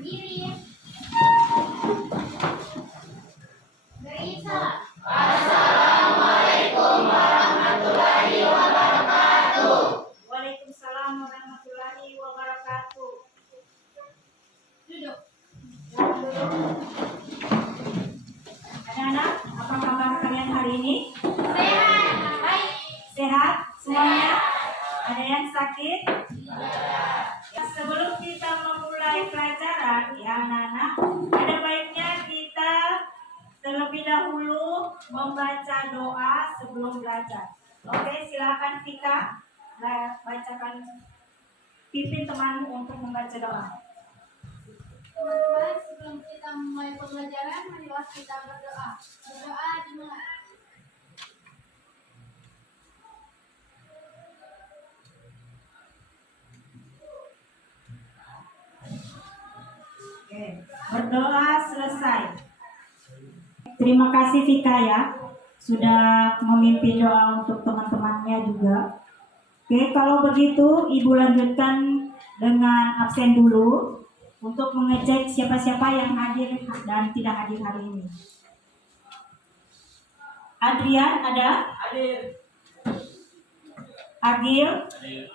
berdiri. Beri salam. Assalamualaikum warahmatullahi wabarakatuh. Waalaikumsalam warahmatullahi wabarakatuh. Duduk. Anak-anak, apa kabar kalian hari ini? Sehat. Baik. Sehat semuanya? Ada yang sakit? Ya, sebelum kita memulai pelajaran, ya anak-anak, ada baiknya kita terlebih dahulu membaca doa sebelum belajar. Oke, silakan Vika, bacakan, pimpin temanmu untuk membaca doa. Teman-teman, sebelum kita memulai pembelajaran, marilah kita berdoa. Berdoa dimulai. Oke, berdoa selesai. Terima kasih Vika ya, sudah memimpin doa untuk teman-temannya juga. Oke, kalau begitu Ibu lanjutkan dengan absen dulu untuk mengecek siapa-siapa yang hadir dan tidak hadir hari ini. Adrian ada? Hadir. Agil? Hadir.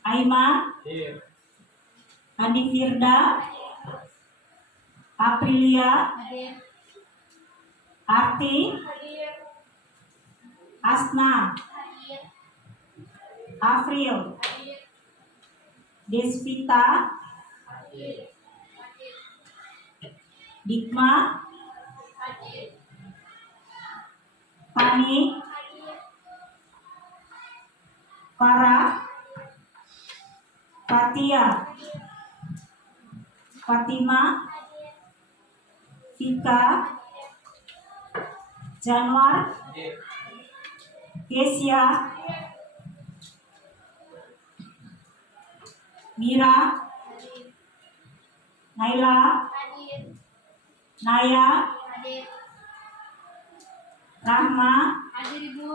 Aima? Hadir. Andi Firda? Aprilia? Hadir. Arti? Hadir. Asna? Hadir. Afril? Hadir. Desvita? Hadir. Hadir. Dikma? Hadir. Fani? Hadir. Farah? Fatia? Fatima? Hadir. Vika? Januar? Hadir. Kesia? Mira? Hadir. Naila? Hadir. Naya? Hadir. Rahma? Hadir Ibu.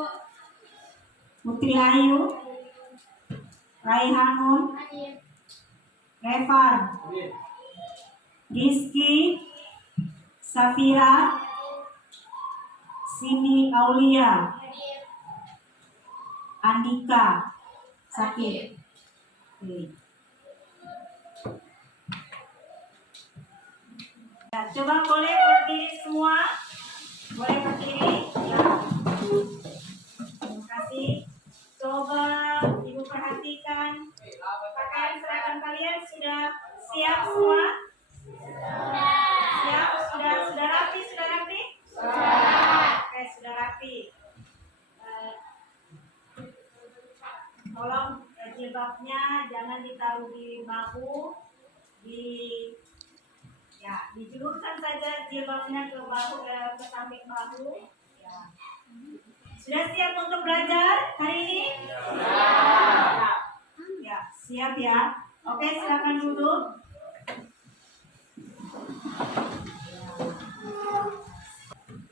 Putri Ayu? Raihanun? Hadir. Revan? Hadir. Rizky? Safira? Sini Aulia? Hadir. Andika? Sakit? Oke. Ya, coba boleh berdiri semua? Boleh berdiri? Ya. Terima kasih. Coba Ibu perhatikan pakaian seragam kalian sudah siap semua? Siap? Sudah rapi? Sudah rapi? Oke, sudah rapi. Tolong jilbabnya jangan ditaruh di bahu, dijulurkan saja jilbabnya ke bahu, ke samping bahu. Ya. Sudah siap untuk belajar hari ini? Siap. Ya, siap ya. Oke, silakan duduk.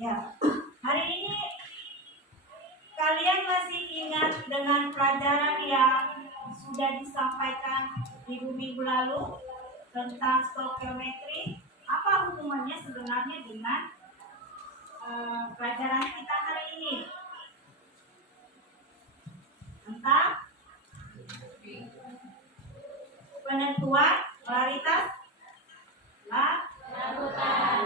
Ya, hari ini kalian masih ingat dengan pelajaran yang sudah disampaikan minggu lalu tentang stoikiometri? Apa hubungannya sebenarnya dengan pelajaran kita hari ini? Tentang penentuan polaritas lautan.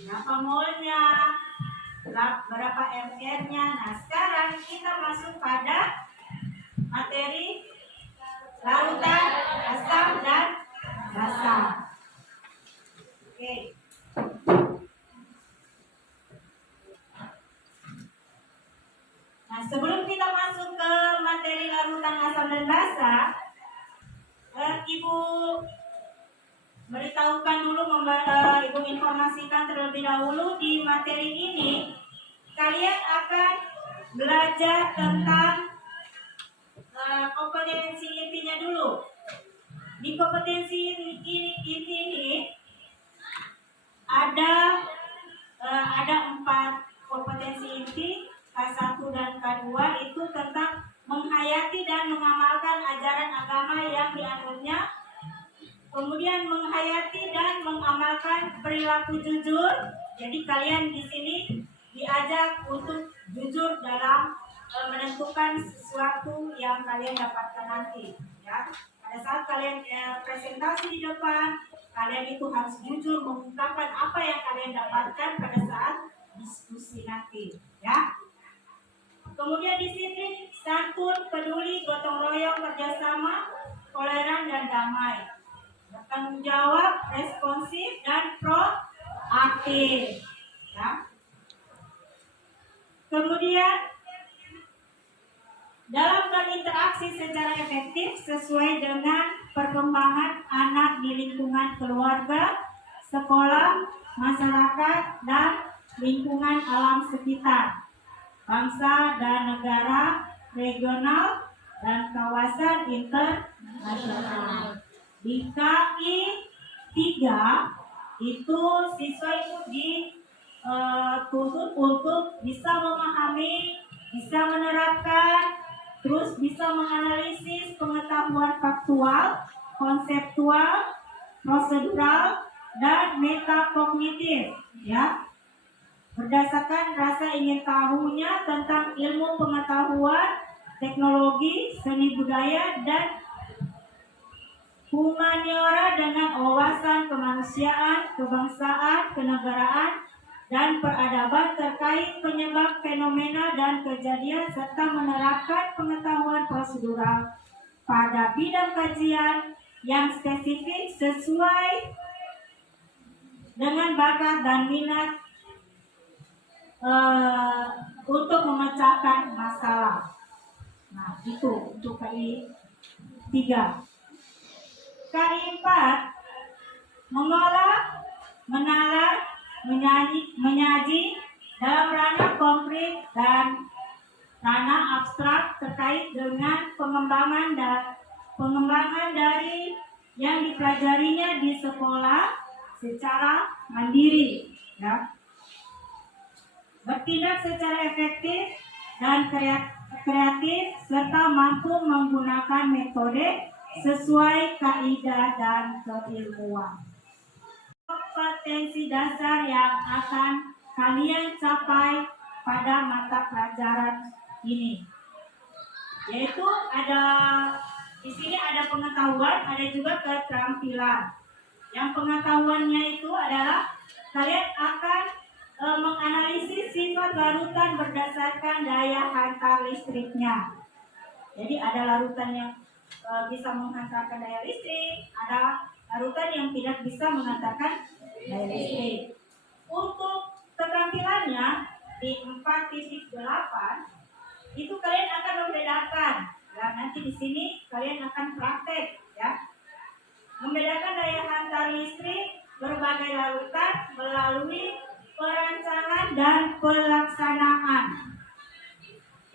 Berapa molnya? Berapa MR-nya? Nah, sekarang kita masuk pada materi lautan, asam dan basa. Oke. Nah, sebelum kita masuk ke materi larutan, asam dan basa, Ibu beritahukan dulu, Ibu informasikan terlebih dahulu di materi ini kalian akan belajar tentang kompetensi intinya dulu. Di kompetensi inti ini ada 4 kompetensi inti. K1 dan K2 itu tentang menghayati dan mengamalkan ajaran agama yang dianutnya Kemudian menghayati dan mengamalkan perilaku jujur. Jadi kalian di sini diajak untuk jujur dalam menentukan sesuatu yang kalian dapatkan nanti. Ya, pada saat kalian presentasi di depan, kalian itu harus jujur mengungkapkan apa yang kalian dapatkan pada saat diskusi nanti. Ya. Kemudian disiplin, santun, peduli, gotong royong, kerjasama, toleran dan damai. Bertanggung jawab, responsif dan proaktif. Ya. Kemudian dalam berinteraksi secara efektif sesuai dengan perkembangan anak di lingkungan keluarga, sekolah, masyarakat, dan lingkungan alam sekitar, bangsa dan negara, regional, dan kawasan internasional. Di KI 3 itu siswa itu dituntut untuk bisa memahami, bisa menerapkan, terus bisa menganalisis pengetahuan faktual, konseptual, prosedural, dan metakognitif, ya. Berdasarkan rasa ingin tahunya tentang ilmu pengetahuan, teknologi, seni budaya, dan humaniora dengan wawasan kemanusiaan, kebangsaan, kenegaraan, dan peradaban terkait penyebab fenomena dan kejadian serta menerapkan pengetahuan prosedural pada bidang kajian yang spesifik sesuai dengan bakat dan minat untuk memecahkan masalah. Nah, itu untuk KI 3. KI 4 mengolah, menalar, menyaji dalam ranah konkret dan ranah abstrak terkait dengan pengembangan dari yang dipelajarinya di sekolah secara mandiri, ya. Bertindak secara efektif dan kreatif serta mampu menggunakan metode sesuai kaidah dan keilmuan. Kompetensi dasar yang akan kalian capai pada mata pelajaran ini, yaitu ada di sini ada pengetahuan, ada juga keterampilan. Yang pengetahuannya itu adalah kalian akan menganalisis sifat larutan berdasarkan daya hantar listriknya. Jadi ada larutan yang bisa menghantarkan daya listrik, ada larutan yang tidak bisa menghantarkan daya listrik. Untuk keterampilannya di 4.8 itu kalian akan membedakan. Nah, nanti di sini kalian akan praktek, ya. Membedakan daya hantar listrik berbagai larutan melalui perancangan dan pelaksanaan.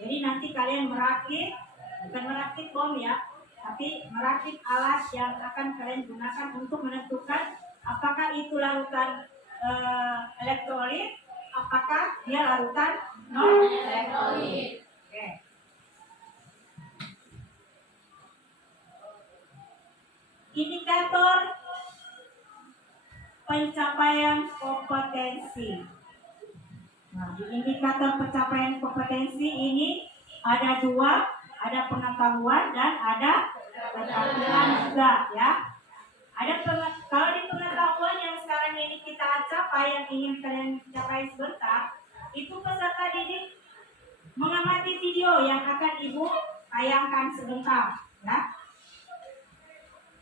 Jadi nanti kalian bukan merakit bom, ya, tapi merakit alat yang akan kalian gunakan untuk menentukan apakah itu larutan elektrolit, apakah dia larutan non elektrolit. Oke. Indikator pencapaian kompetensi. Nah, di indikator pencapaian kompetensi ini ada 2, ada pengetahuan dan ada keterampilan juga, ya. Kalau di pengetahuan yang sekarang ini kita capai, yang ingin kalian capai sebentar, itu peserta didik mengamati video yang akan ibu tayangkan sebentar, ya.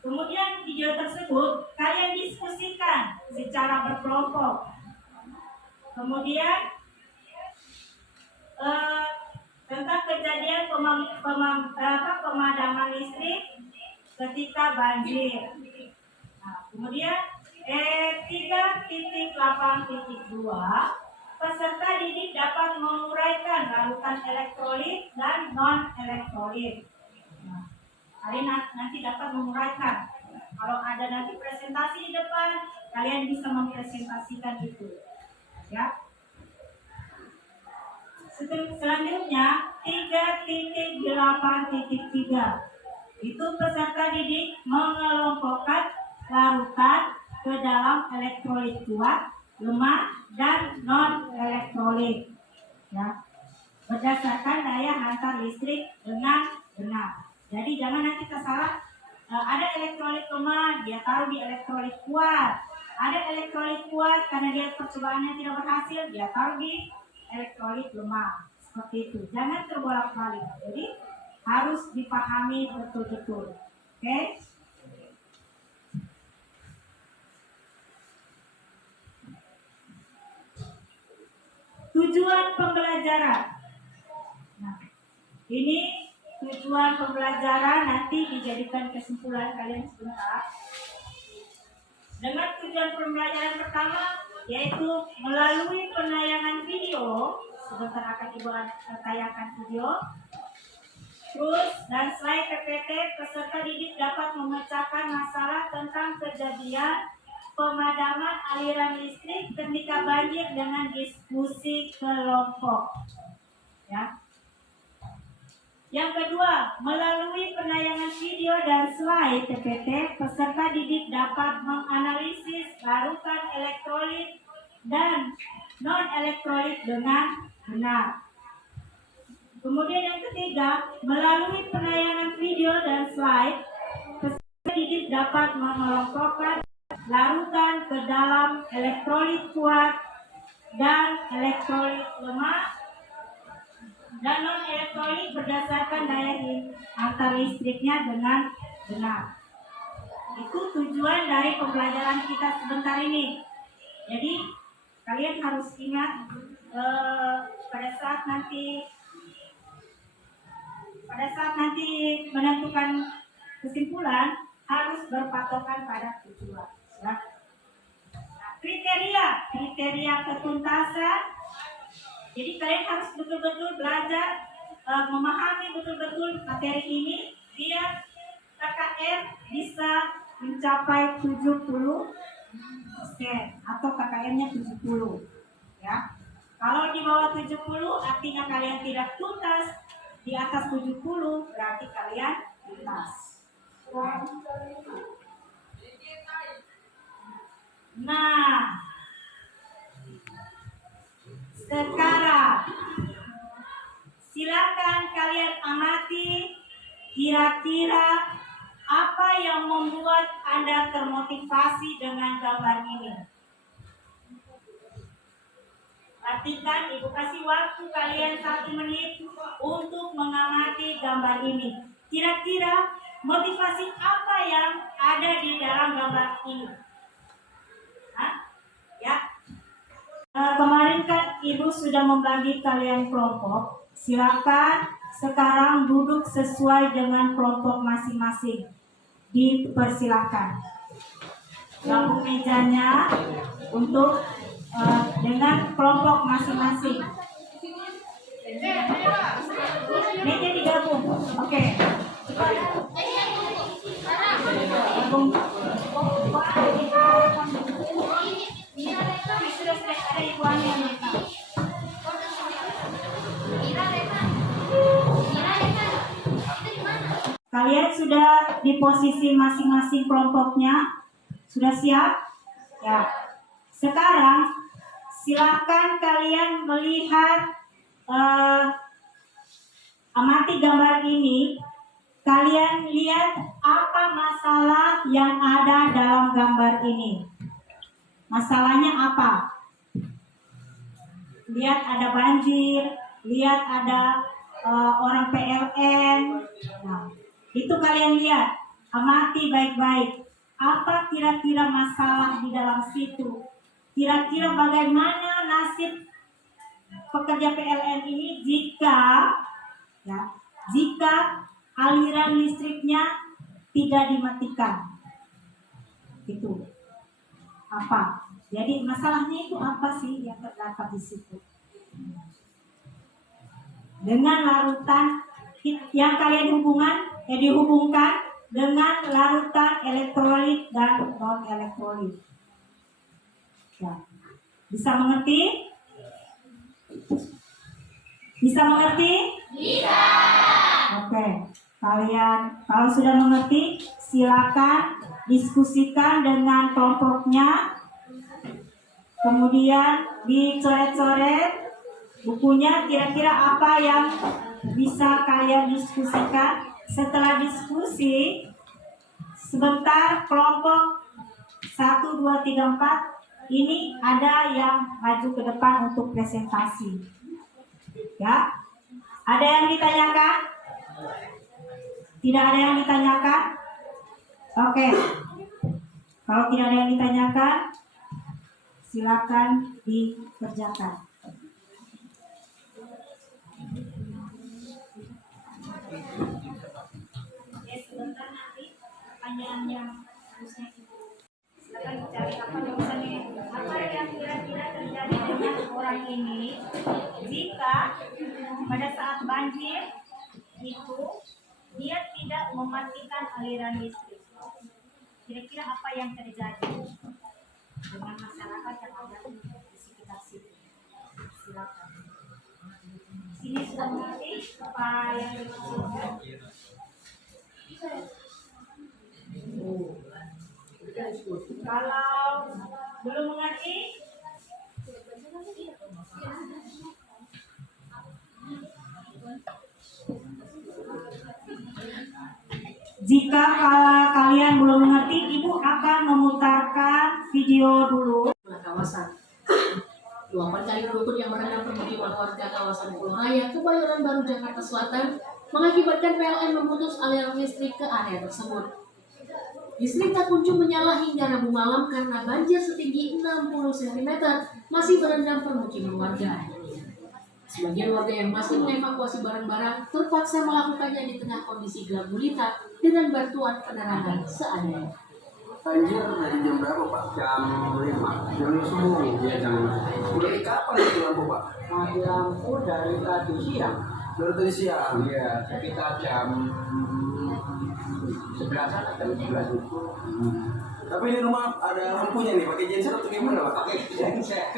Kemudian video tersebut kalian diskusikan secara berkelompok. Kemudian tentang kejadian pemadaman listrik ketika banjir. Nah, kemudian 3.8.2 peserta didik dapat menguraikan larutan elektrolit dan non elektrolit. Nah, kalian nanti dapat menguraikan. Kalau ada nanti presentasi di depan, kalian bisa mempresentasikan itu, ya. Selanjutnya 3.8.3 itu peserta didik mengelompokkan larutan ke dalam elektrolit kuat, lemah, dan non elektrolit. Ya, berdasarkan daya hantar listrik dengan benar. Jadi jangan nanti kita salah. Ada elektrolit lemah, dia taruh di elektrolit kuat. Ada elektrolit kuat karena dia percobaannya tidak berhasil, dia taruh di elektrolit lemah. Seperti itu. Jangan terbolak-balik. Jadi harus dipahami betul-betul. Oke? Tujuan pembelajaran. Nah, ini tujuan pembelajaran nanti dijadikan kesimpulan kalian sebentar. Dengan tujuan pembelajaran pertama yaitu melalui penayangan video, sebentar akan Ibu tayangkan video. Terus dan slide PPT, peserta didik dapat memecahkan masalah tentang kejadian pemadaman aliran listrik ketika banjir dengan diskusi kelompok. Ya. Yang kedua, melalui penayangan video dan slide PPT, peserta didik dapat menganalisis larutan elektrolit dan non-elektrolit dengan benar. Kemudian yang ketiga, melalui penayangan video dan slide, peserta didik dapat mengelompokkan larutan ke dalam elektrolit kuat dan elektrolit lemah dan non-elektrolit berdasarkan daya hantar listriknya dengan benar. Itu tujuan dari pembelajaran kita sebentar ini. Jadi kalian harus ingat pada saat nanti menentukan kesimpulan harus berpatokan pada tujuan. Ya. Nah, kriteria ketuntasan. Jadi kalian harus betul-betul belajar memahami betul-betul materi ini biar KKM bisa mencapai 70% atau KKM-nya 70. Ya. Kalau di bawah 70 artinya kalian tidak tuntas, di atas 70 berarti kalian tuntas. Nah, sekarang silakan kalian amati kira-kira apa yang membuat Anda termotivasi dengan gambar ini. Perhatikan, Ibu kasih waktu kalian 1 menit untuk mengamati gambar ini. Kira-kira motivasi apa yang ada di dalam gambar ini? Hah? Ya. Kemarin kan Ibu sudah membagi kalian kelompok. Silakan sekarang duduk sesuai dengan kelompok masing-masing. Dipersilakan. Gabung mejanya untuk dengan kelompok masing-masing. Meja digabung. Oke. Gabung. Sudah ada Ibu Ani yang minta. Kalian sudah di posisi masing-masing kelompoknya? Sudah siap? Ya. Sekarang silakan kalian melihat amati gambar ini. Kalian lihat apa masalah yang ada dalam gambar ini. Masalahnya apa? Lihat ada banjir, lihat ada orang PLN. Nah, itu kalian lihat, amati baik-baik. Apa kira-kira masalah di dalam situ? Kira-kira bagaimana nasib pekerja PLN ini jika aliran listriknya tidak dimatikan? Itu apa? Jadi masalahnya itu apa sih yang terdapat di situ? Dengan larutan yang kalian dihubungkan dengan larutan elektrolit dan non elektrolit. Ya. Bisa mengerti? Bisa mengerti? Bisa. Oke. Kalian kalau sudah mengerti, silakan diskusikan dengan kelompoknya. Kemudian dicoret-coret bukunya, kira-kira apa yang bisa kalian diskusikan. Setelah diskusi, sebentar kelompok 1, 2, 3, 4 ini ada yang maju ke depan untuk presentasi. Ya, ada yang ditanyakan? Tidak ada yang ditanyakan? Oke. Kalau tidak ada yang ditanyakan, silakan dikerjakan. Oke, sebentar nanti pertanyaan yang harusnya silakan dicari apa misalnya apa yang kira-kira terjadi dengan orang ini jika pada saat banjir itu dia tidak mematikan aliran listrik. Kira-kira apa yang terjadi dengan masyarakat yang ada di sekitar situ? Silakan. Sini sudah mengerti apa yang dimaksudkan? Kalau belum mengerti, jika kalian belum mengerti, Ibu akan memutarkan video dulu. Kawasan luapan kali Kerukut yang merendam permukiman warga kawasan Pulau Raya, Kebayoran Baru, Jakarta Selatan mengakibatkan PLN memutus aliran listrik ke area tersebut. Listrik tak kunjung menyala hingga Rabu malam karena banjir setinggi 60 cm masih merendam permukiman warga. Sebagian warga yang masih mengevakuasi barang-barang terpaksa melakukannya di tengah kondisi gelap gulita dengan bantuan penerangan seadanya. Banjir dari jam berapa Pak? Jam 5. Jam subuh. Ya jam. Dari kapan itu lampu Pak? Mati lampu dari tadi siang. Dari tadi siang. Iya, sekitar jam 11 atau 11 itu. Tapi di rumah ada lampunya nih, pakai genset atau gimana Pak? Pakai genset.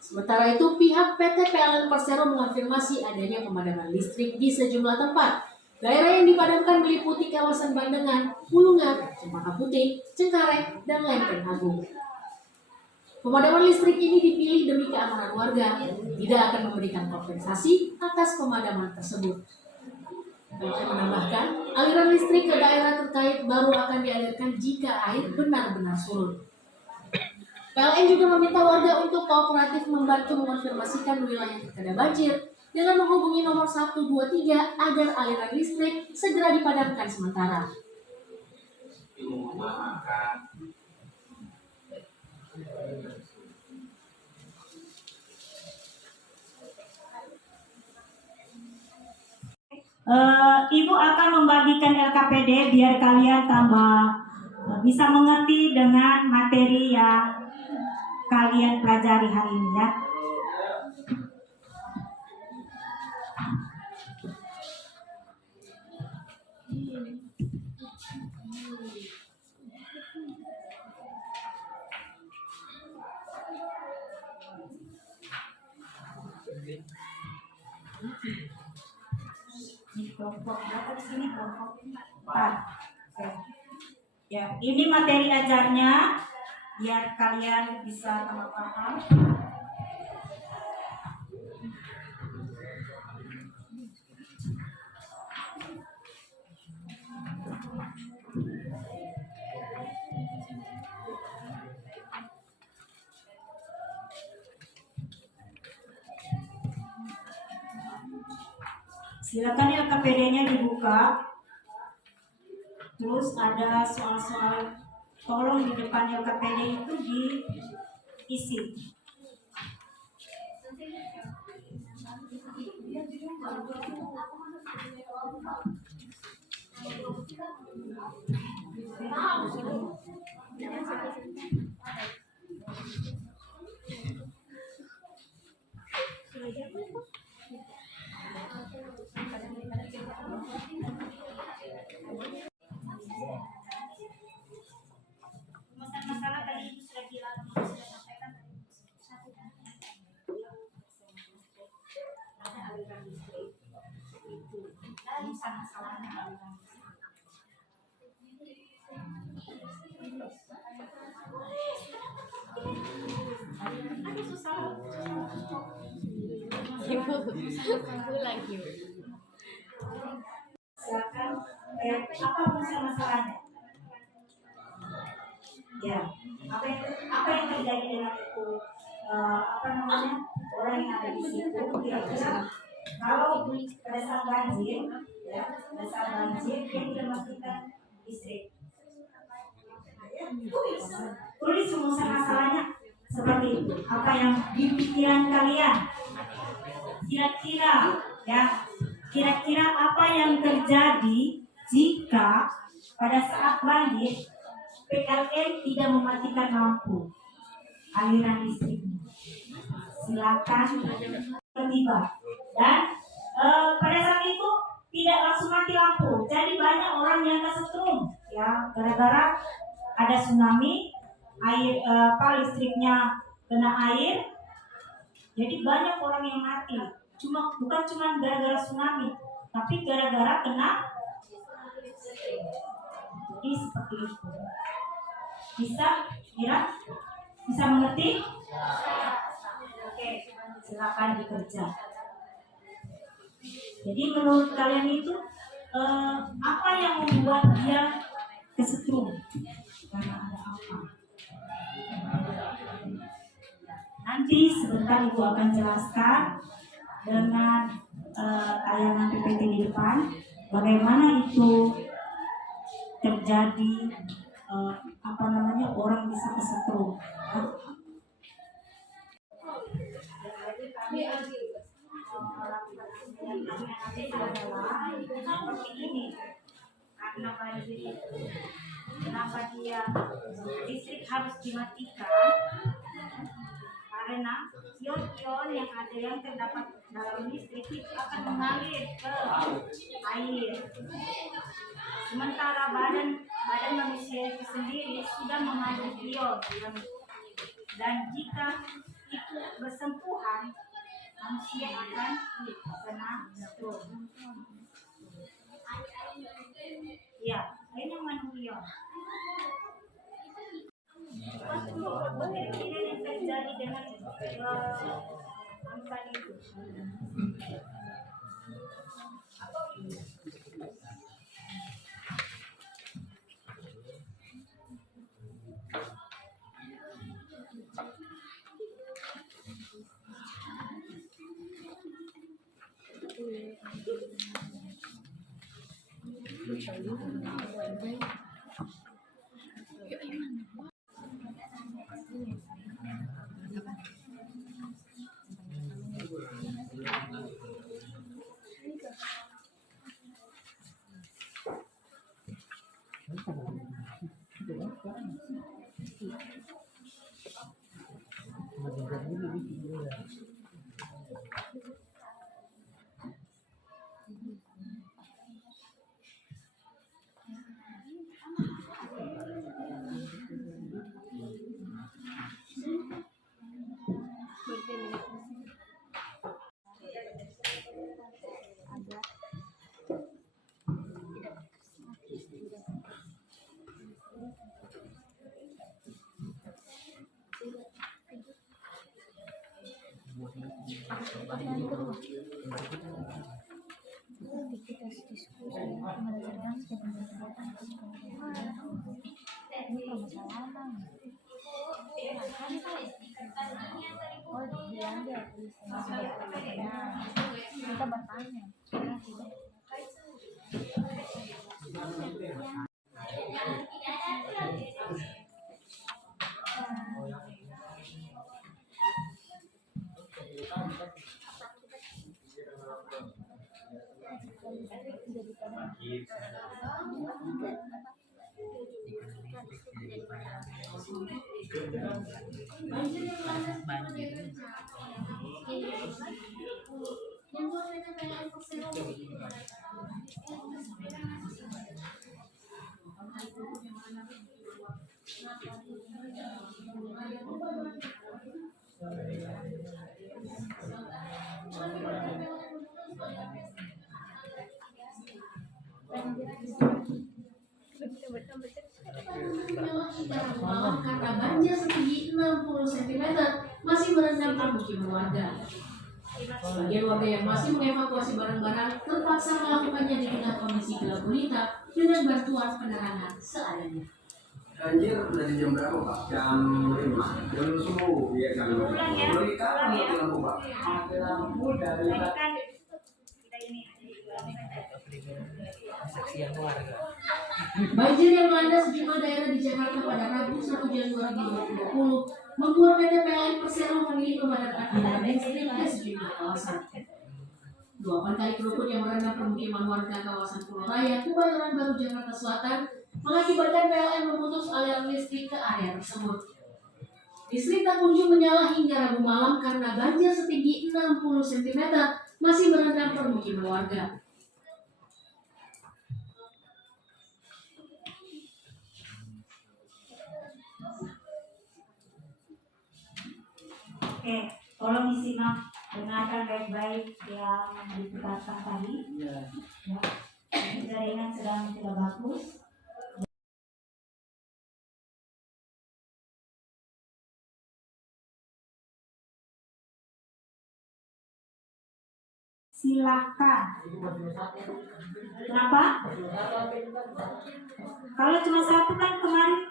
Sementara itu, pihak PT PLN Persero mengonfirmasi adanya pemadaman listrik di sejumlah tempat. Daerah yang dipadamkan meliputi kawasan Bandengan, Bulungan, Cempaka Putih, Cengkareng, dan Lenteng Agung. Pemadaman listrik ini dipilih demi keamanan warga, tidak akan memberikan kompensasi atas pemadaman tersebut. PLN menambahkan, aliran listrik ke daerah terkait baru akan dialirkan jika air benar-benar surut. PLN juga meminta warga untuk kooperatif membantu mengonfirmasikan wilayah yang terkena banjir dengan menghubungi nomor 123 agar aliran listrik segera dipadamkan sementara. Ibu akan membagikan LKPD biar kalian tambah bisa mengerti dengan materi yang kalian pelajari hari ini ya. Ini kelompok berapa di sini? Kelompok 4. Oke. Ya, ini materi ajarnya biar kalian bisa tambah paham. Silakan LKPD-nya dibuka. Terus ada soal-soal, tolong di depan LKPD itu diisi. Masalah tadi itu sudah sudah sampaikan ada aliran listrik itu dari sana masalahnya aliran listrik. Aduh susah. Silakan, apa masalahnya? Ya, apa yang terjadi dengan itu? Apa namanya, orang yang ada di situ kira-kira kalau pada saat banjir, ya, pada saat banjir dia tidak matikan listrik. Tulis rumus masalahnya seperti itu. Apa yang di pikiran kalian? Kira-kira, ya, kira-kira apa yang terjadi jika pada saat banjir PLN tidak mematikan lampu aliran listriknya? Silakan tiba dan pada saat itu tidak langsung mati lampu, jadi banyak orang yang kesetrum ya gara-gara ada tsunami, air listriknya kena air, jadi banyak orang yang mati. Bukan cuma gara-gara tsunami, tapi gara-gara kena listrik. Jadi seperti itu. Bisa mengerti? Oke, silakan dikerja. Jadi menurut kalian itu apa yang membuat dia kesetrum? Karena ada apa? Nanti sebentar Ibu akan jelaskan dengan tayangan PPT di depan bagaimana itu terjadi, orang bisa kesetrum. Seperti ini, karena banjir itu, kenapa dia listrik harus dimatikan? Karena ion-ion yang terdapat dalam listrik itu akan mengalir ke air. Sementara badan manusia itu sendiri sudah mengandung ion, dan jika itu bersentuhan, manusia akan kena stroke. Ya, ini mengandung ion. Ini yang terjadi dengan angka itu. Kita bertanya. Menyala hingga Rabu malam karena banjir setinggi 60 cm masih merendam permukiman warga. Sebagian warga yang masih mengevakuasi barang-barang terpaksa melakukannya di tengah kondisi gelap gulita dengan bantuan penerangan seadanya. Banjir dari jam berapa Pak? Jam 5. Jam subuh. Iya jam 5. Mulai kapan mati lampu Pak? Mati lampu dari Banjir yang melanda sejumlah daerah di Jakarta pada Rabu 1 Januari 2020 membuat PT PLN Persero memilih memadamkan aliran listrik ke sejumlah kawasan. Luapan kali kerukut yang merendam permukiman warga kawasan Pulau Raya, Kebayoran Baru, Jakarta Selatan mengakibatkan PLN memutus aliran listrik ke area tersebut. Listrik tak kunjung menyala hingga Rabu malam karena banjir setinggi 60 cm masih merendam permukiman warga. Oke, tolong disimak, dengarkan baik-baik yang diputarkan tadi. ya. Ya, ini jaringan sedang tidak bagus. Silakan. Kenapa? Kalau cuma satu kan kemarin,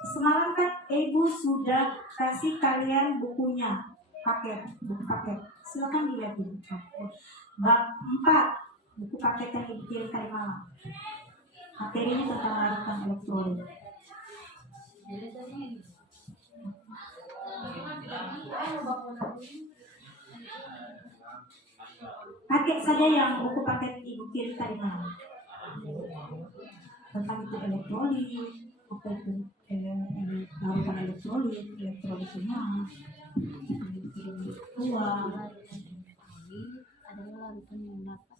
semalam kan ibu sudah kasih kalian bukunya, buku paket. Silakan dilihat dulu. Bab 4, buku paket yang dikirim tadi malam. Materinya tentang larutan elektronik. Paket saja yang buku paket ibu kirim tadi malam. Tentang itu elektronik, apa itu larutan elektronik semua, uang. Adalah larutan yang dapat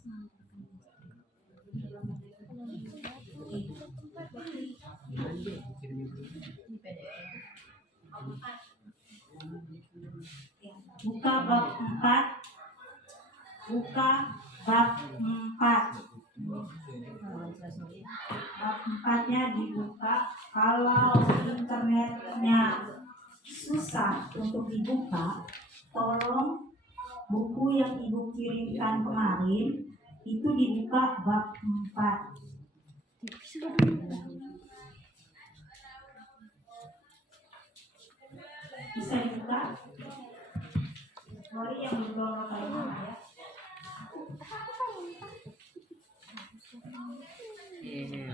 buka bab 4. Buka bab 4. Bab 4-nya dibuka. Kalau internetnya susah untuk dibuka, tolong buku yang ibu kirimkan kemarin itu dibuka bab 4. Bisa dibuka? Sorry yang belum kayak ya.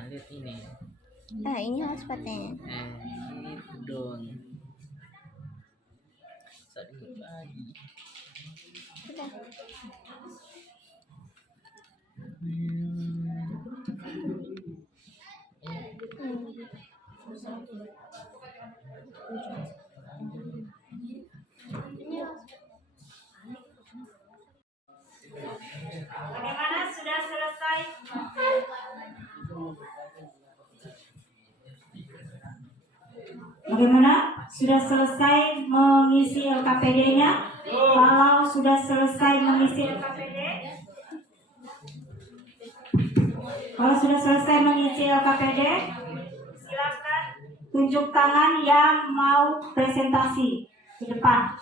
Lihat ini. Ini hotspotnya. Ini dong. Satu lagi. Bagaimana, sudah selesai? Bagaimana? Sudah selesai mengisi LKPD-nya? Kalau sudah selesai mengisi LKPD? Kalau sudah selesai mengisi LKPD, silakan tunjuk tangan yang mau presentasi ke depan.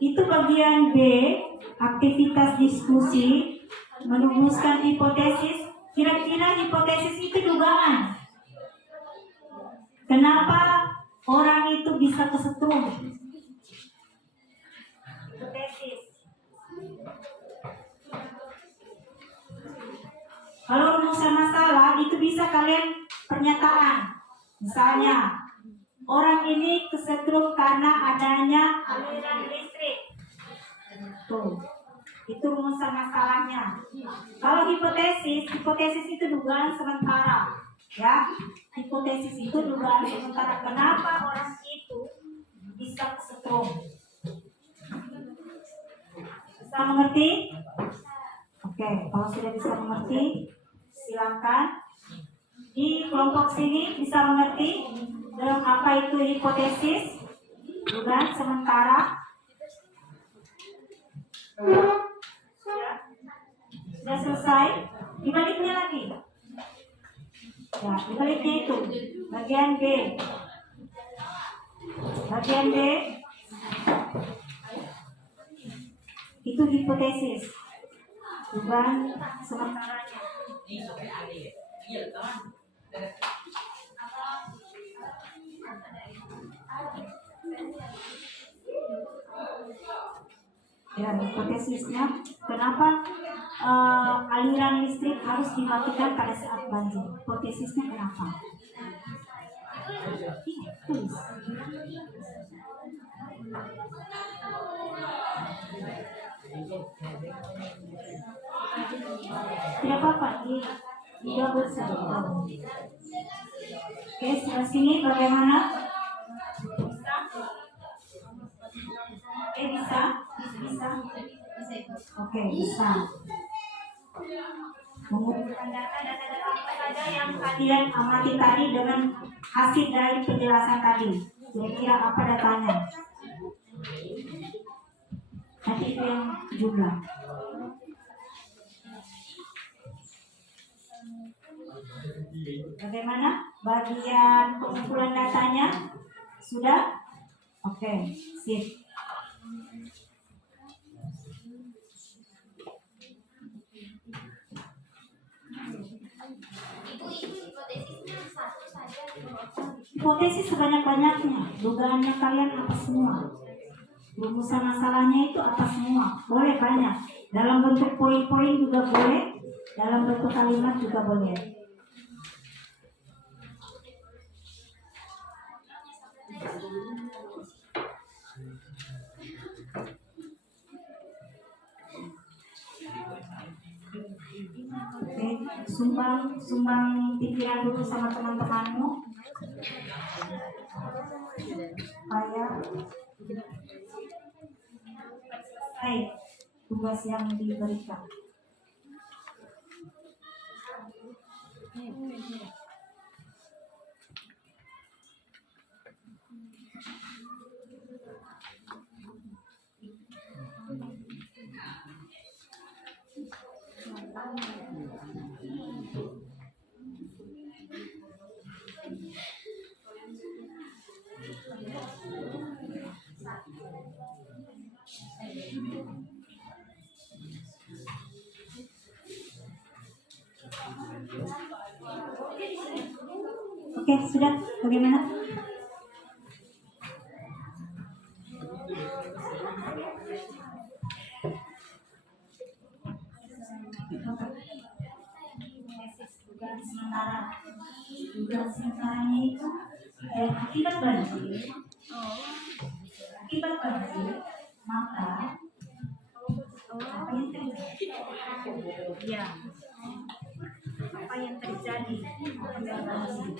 Itu bagian B, aktivitas diskusi, merumuskan hipotesis. Kira-kira hipotesis itu dugaan. Kenapa orang itu bisa kesetrum? Hipotesis. Kalau rumusan masalah itu bisa kalian pernyataan. Misalnya, orang ini kesetrum karena adanya aliran listrik. Tuh, itu rumusan masalahnya. Kalau hipotesis itu dugaan sementara, ya. Hipotesis itu dugaan sementara. Kenapa orang itu bisa kesetrum? Bisa mengerti? Oke, kalau sudah bisa mengerti, silakan di kelompok sini bisa mengerti apa itu hipotesis, dugaan sementara. Sudah selesai. Dibaliknya lagi. Ya, dibaliknya itu bagian B. Bagian B itu hipotesis, dugaan sementaranya. Ya, hipotesisnya kenapa aliran listrik harus dimatikan pada saat banjir? Hipotesisnya kenapa? Tulis. Tidak apa-apa, digabung saja. Oke, sebelah sini bagaimana? Bisa? Bisa? Oke, bisa. Mengumpulkan data-data apa saja yang kalian amati tadi dengan hasil dari penjelasan tadi. Kira-kira apa datanya? Tadi itu yang jumlah. Bagaimana bagian pengumpulan datanya? Sudah? Oke, sip. Hipotesis sebanyak-banyaknya, dugaannya kalian apa semua? Rumusan masalahnya itu apa semua? Boleh banyak. Dalam bentuk poin-poin juga boleh, dalam bentuk kalimat juga boleh. Oke, sumbang pikiran dulu sama teman-temanmu supaya selesai tugas yang diberikan. Oke, sudah. Bagaimana? Dugaan sementaranya itu akibat banjir. Akibat banjir, maka apa yang terjadi? Ya, apa yang terjadi akibat banjir?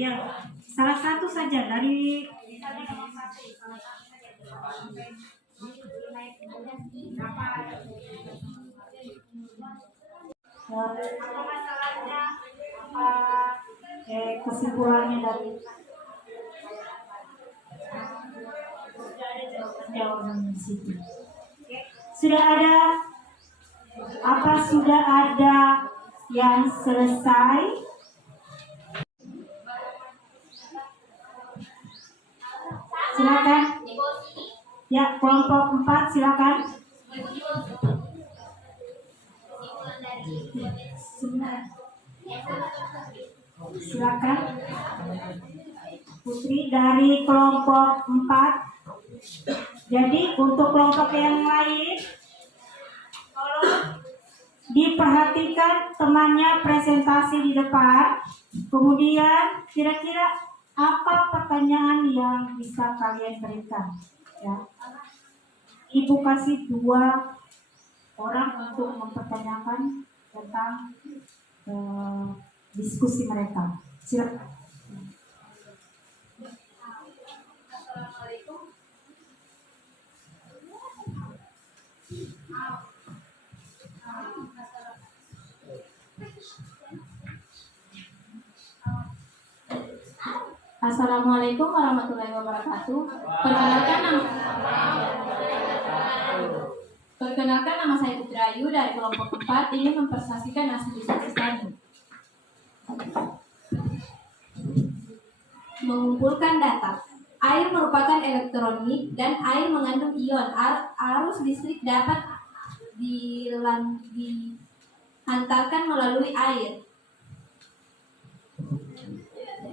Ya, salah satu saja dari apa masalahnya, apa kesimpulannya dari sudah ada jawaban di situ. Sudah ada apa? Sudah ada yang selesai? Silakan. Ya, kelompok 4 silakan. Silakan. Putri dari kelompok 4. Jadi untuk kelompok yang lain, tolong diperhatikan temannya presentasi di depan. Kemudian kira-kira Apa pertanyaan yang bisa kalian berikan? Ya. Ibu kasih 2 orang untuk mempertanyakan tentang diskusi mereka. Silakan. Assalamualaikum. Assalamualaikum warahmatullahi wabarakatuh. Perkenalkan nama saya Putri Ayu dari kelompok 4 ingin mempresentasikan hasil diskusi kami. Mengumpulkan data. Air merupakan elektronik dan air mengandung ion. Arus listrik dapat dihantarkan melalui air.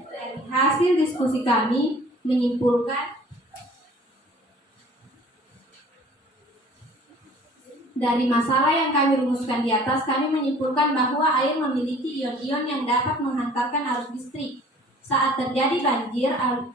Dari hasil diskusi kami menyimpulkan dari masalah yang kami rumuskan di atas, kami menyimpulkan bahwa air memiliki ion-ion yang dapat menghantarkan arus listrik. Saat terjadi banjir,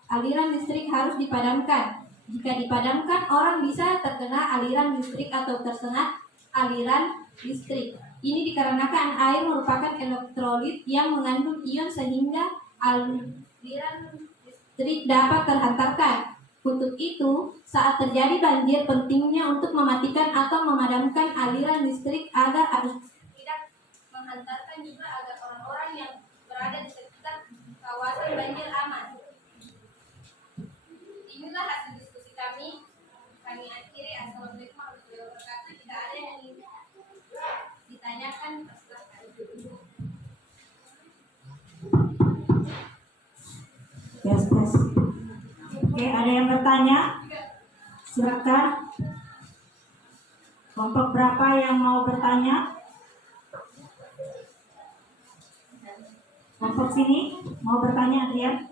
aliran listrik harus dipadamkan. Jika dipadamkan, orang bisa terkena aliran listrik atau tersengat aliran listrik. Ini dikarenakan air merupakan elektrolit yang mengandung ion sehingga aliran listrik dapat terhantarkan. Untuk itu, saat terjadi banjir, pentingnya untuk mematikan atau memadamkan aliran listrik agar arus tidak menghantarkan juga agar orang-orang yang berada di sekitar kawasan banjir aman. Inilah hasil diskusi kami. Kami akhiri. Assalamualaikum warahmatullahi wabarakatuh. Jika ada yang ingin ditanyakan, silakan. Yes. Oke, ada yang bertanya? Silakan. Kelompok berapa yang mau bertanya? Kelompok sini mau bertanya, Adrian?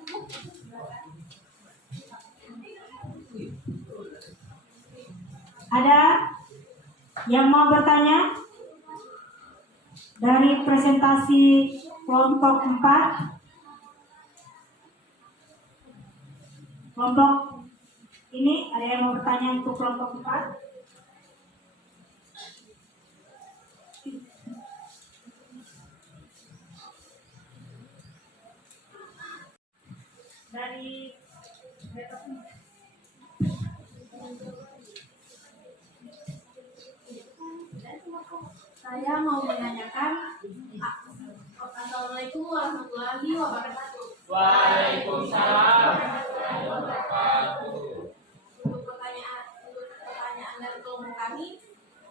Ada yang mau bertanya? Dari presentasi kelompok 4? Kelompok ini ada yang mau bertanya untuk kelompok 4? Dari Saya mau menanyakan. Assalamualaikum warahmatullahi wabarakatuh. Waalaikumsalam. Untuk pertanyaan dari kelompok kami,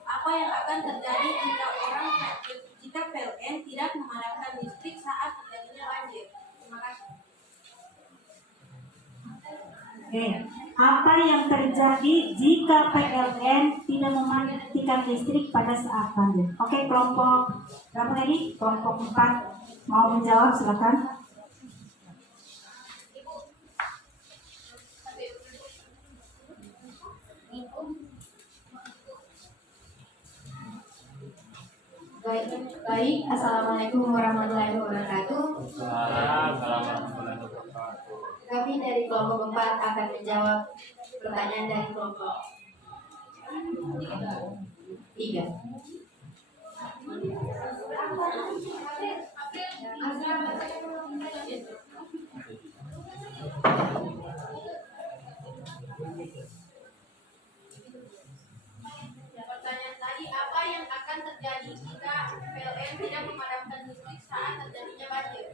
apa yang akan terjadi jika PLN tidak memadamkan listrik saat terjadinya banjir? Terima kasih. Oke, apa yang terjadi jika PLN tidak mematikan listrik pada saat banjir? Oke, kelompok berapa tadi? Kelompok 4 mau menjawab, silakan. Baik, Assalamualaikum warahmatullahi wabarakatuh. Kami dari kelompok 4 akan menjawab pertanyaan dari kelompok 3. Pertanyaan tadi, apa yang akan terjadi jika PLN tidak memadamkan listrik saat terjadinya banjir?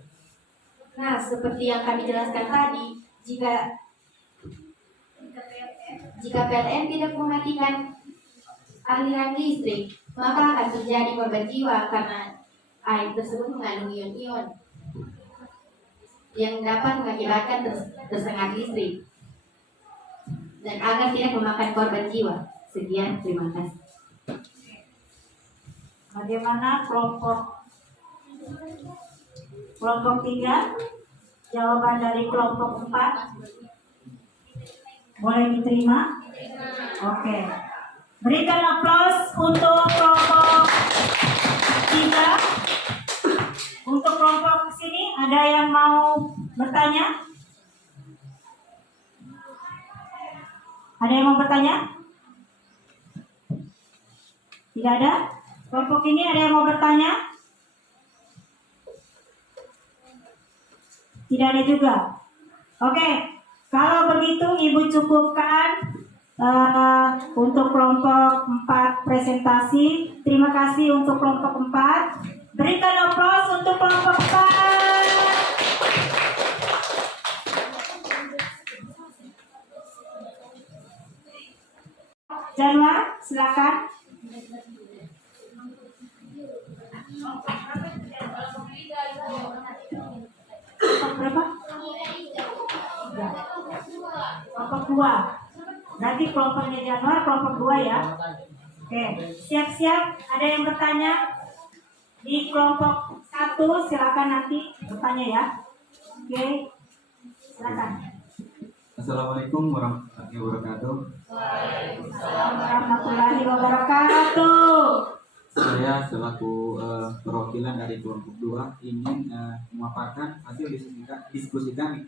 Nah, seperti yang kami jelaskan tadi, jika PLN tidak mematikan aliran listrik, maka akan terjadi korban jiwa karena air tersebut mengandung ion-ion yang dapat mengakibatkan tersengat listrik dan agar tidak memakan korban jiwa. Sekian, terima kasih. Bagaimana kelompok 3? Jawaban dari kelompok 4 boleh diterima? Oke. Berikan aplaus untuk kelompok 3. Untuk kelompok sini ada yang mau bertanya? Ada yang mau bertanya? Tidak ada? Kelompok ini ada yang mau bertanya? Tidak ada juga. Oke, kalau begitu Ibu cukupkan untuk kelompok 4 presentasi. Terima kasih untuk kelompok 4. Berikan aplaus untuk kelompok 4. Januar, silakan. Kelompok berapa? Ya. Kelompok 2. Berarti kelompoknya Januar, kelompok 2 ya. Oke, siap-siap. Ada yang bertanya? Di kelompok 1 silakan nanti bertanya ya. Oke, silakan. Assalamualaikum warahmatullahi wabarakatuh. Waalaikumsalam warahmatullahi wabarakatuh. Saya selaku perwakilan dari kelompok 2 ingin memaparkan hasil diskusi kami.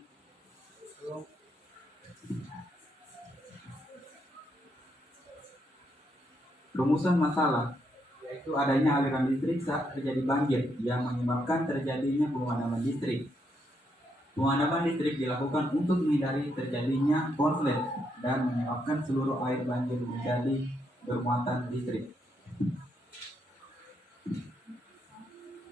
Rumusan masalah yaitu adanya aliran listrik saat terjadi banjir yang menyebabkan terjadinya pemadaman listrik. Pemadaman listrik dilakukan untuk menghindari terjadinya konslet dan menyebabkan seluruh air banjir menjadi bermuatan listrik.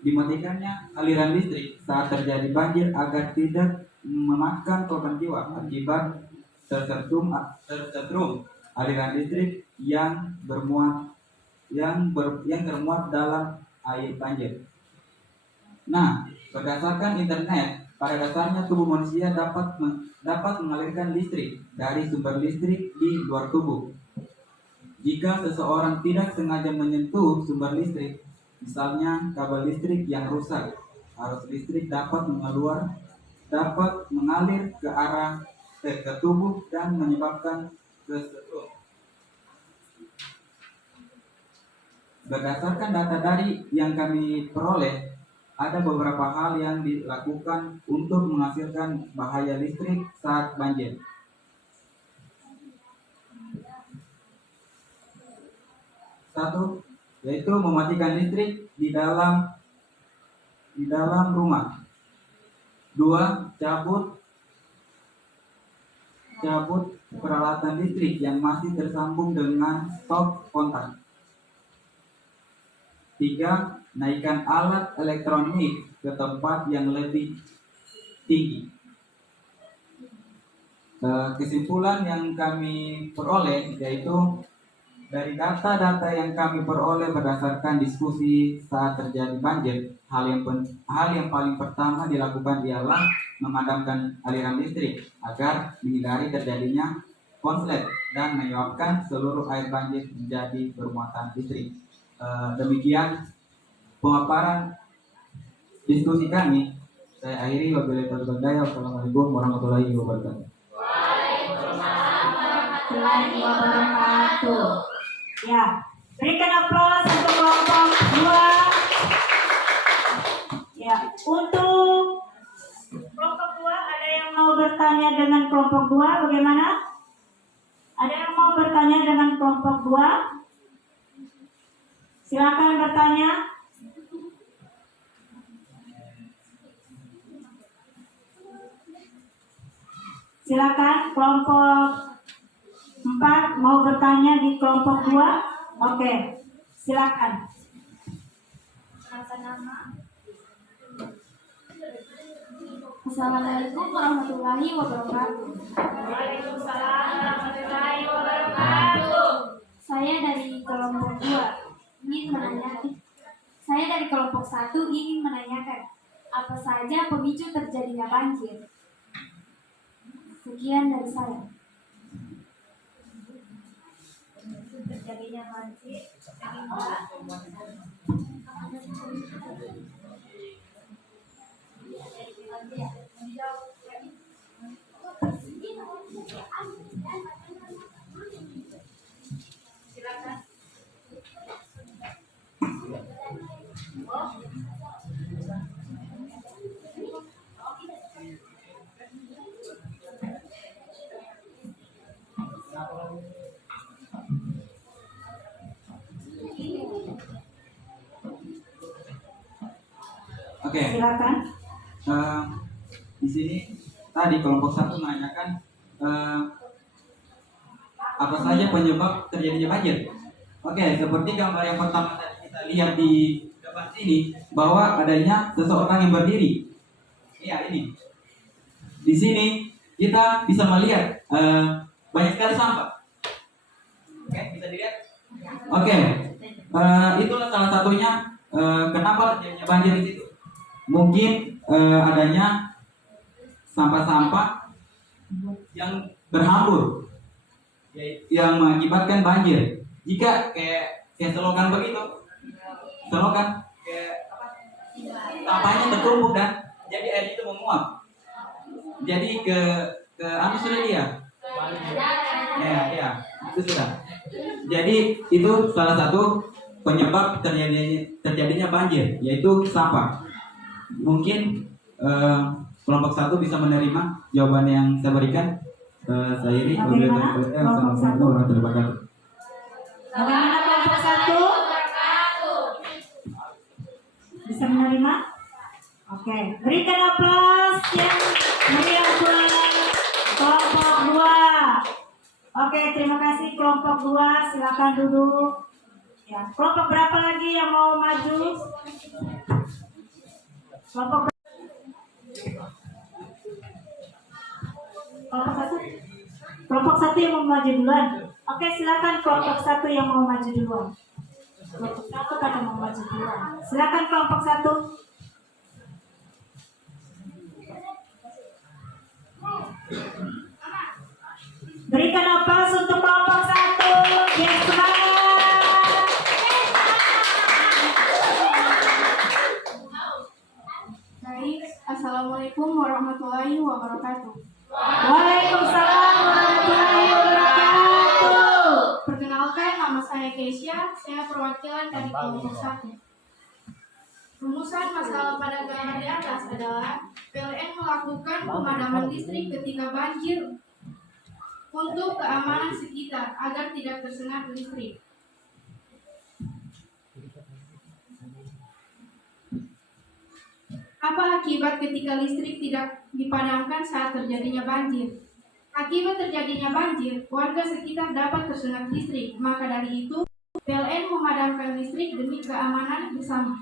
Dimatikannya aliran listrik saat terjadi banjir agar tidak memakan korban jiwa akibat tersetrum aliran listrik yang termuat dalam air banjir. Nah, berdasarkan internet, pada dasarnya tubuh manusia dapat mengalirkan listrik dari sumber listrik di luar tubuh. Jika seseorang tidak sengaja menyentuh sumber listrik, misalnya kabel listrik yang rusak, arus listrik dapat mengalir ke tubuh dan menyebabkan kesetrum. Berdasarkan data dari yang kami peroleh, ada beberapa hal yang dilakukan untuk menghasilkan bahaya listrik saat banjir. Satu, yaitu mematikan listrik di dalam rumah. 2, cabut peralatan listrik yang masih tersambung dengan stop kontak. 3, naikkan alat elektronik ke tempat yang lebih tinggi. Kesimpulan yang kami peroleh yaitu dari data-data yang kami peroleh berdasarkan diskusi saat terjadi banjir, hal yang paling pertama dilakukan ialah memadamkan aliran listrik agar menghindari terjadinya konslet dan menyebabkan seluruh air banjir menjadi bermuatan listrik. Demikian pemaparan diskusi kami. Saya akhiri, wabillahi taufiq wal hidayah. Wassalamualaikum warahmatullahi wabarakatuh. Waalaikumsalam warahmatullahi wabarakatuh. Ya, berikan aplaus untuk kelompok 2. Ya, untuk kelompok 2 ada yang mau bertanya dengan kelompok 2 bagaimana? Ada yang mau bertanya dengan kelompok 2? Silakan bertanya. Silakan kelompok 4 mau bertanya di kelompok 2. Oke, silakan. Assalamualaikum warahmatullahi wabarakatuh. Waalaikumsalam warahmatullahi wabarakatuh. Saya dari kelompok 1 ingin menanyakan apa saja pemicu terjadinya banjir. Sekian dari saya. Terjadinya banjir. Silakan. Oke. Silakan. Di sini tadi kelompok satu menanyakan apa saja penyebab terjadinya banjir. Oke, seperti gambar yang pertama tadi kita lihat di depan sini bahwa adanya seseorang yang berdiri. Iya, ini. Di sini kita bisa melihat banyak sekali sampah. Oke, bisa dilihat. Oke, itulah salah satunya kenapa terjadinya banjir di situ. Mungkin adanya sampah-sampah yang berhambur yang mengakibatkan banjir. Jika kayak selokan begitu, selokan kayak apa? Sampahnya tertumpuk dan jadi air itu menguap. Jadi ke anu sudah dia. Ya, itu sudah. Jadi itu salah satu penyebab terjadinya banjir, yaitu sampah. Mungkin kelompok satu bisa menerima jawaban yang saya berikan. Saya ini Bagaimana kelompok satu? Bagaimana Bagaimana kelompok satu? Bisa menerima? Oke, berikan aplaus yang meriah buat kelompok 2. Oke, terima kasih kelompok 2. Silakan duduk. Ya, kelompok berapa lagi yang mau maju? Kelompok satu. Kelompok satu yang mau maju duluan. Oke, silakan kelompok satu yang mau maju duluan. Kelompok satu pada mau maju duluan. Silakan kelompok satu. Berikan aplaus untuk kelompok satu. Yang semangat. Baik, Assalamualaikum warahmatullahi wabarakatuh. Waalaikumsalam warahmatullahi wabarakatuh. Perkenalkan, nama saya Keisha, saya perwakilan dari kelompok 1. Rumusan masalah pada gambar di atas adalah PLN melakukan pemadaman listrik ketika banjir untuk keamanan sekitar agar tidak tersengat listrik. Apa akibat ketika listrik tidak dipadamkan saat terjadinya banjir? Akibat terjadinya banjir, warga sekitar dapat tersengat listrik. Maka dari itu, PLN memadamkan listrik demi keamanan bersama.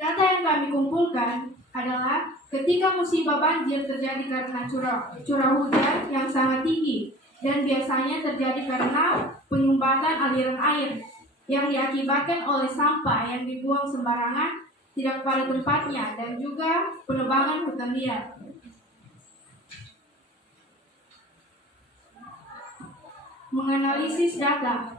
Data yang kami kumpulkan adalah ketika musibah banjir terjadi karena curah hujan yang sangat tinggi dan biasanya terjadi karena penyumbatan aliran air yang diakibatkan oleh sampah yang dibuang sembarangan tidak pada tempatnya dan juga penebangan hutan liar. Menganalisis data,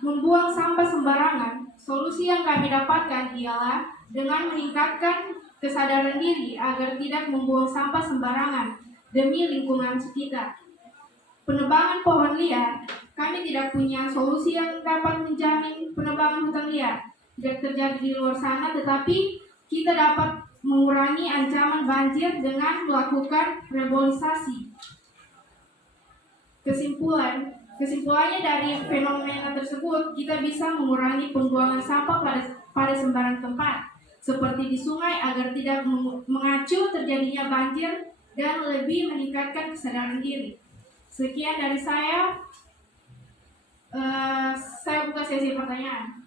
membuang sampah sembarangan, solusi yang kami dapatkan ialah dengan meningkatkan kesadaran diri agar tidak membuang sampah sembarangan demi lingkungan sekitar. Penebangan pohon liar, kami tidak punya solusi yang dapat menjamin penebangan hutan liar tidak terjadi di luar sana, tetapi kita dapat mengurangi ancaman banjir dengan melakukan reboisasi. Kesimpulannya dari fenomena tersebut, kita bisa mengurangi pembuangan sampah pada sembarang tempat, seperti di sungai agar tidak mengacu terjadinya banjir dan lebih meningkatkan kesadaran diri. Sekian dari saya. Saya buka sesi pertanyaan.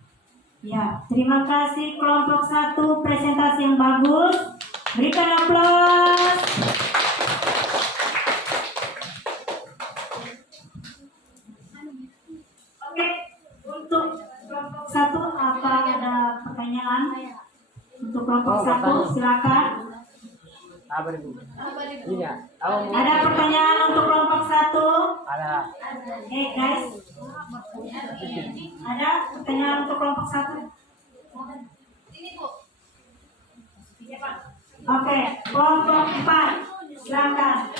Ya, terima kasih kelompok 1 presentasi yang bagus. Berikan aplaus. Oke, untuk kelompok 1 apa ada pertanyaan? Untuk kelompok 1 silakan. Ada pertanyaan untuk kelompok 1? Guys. Ada pertanyaan untuk kelompok 1? Oke, kelompok 4 silakan.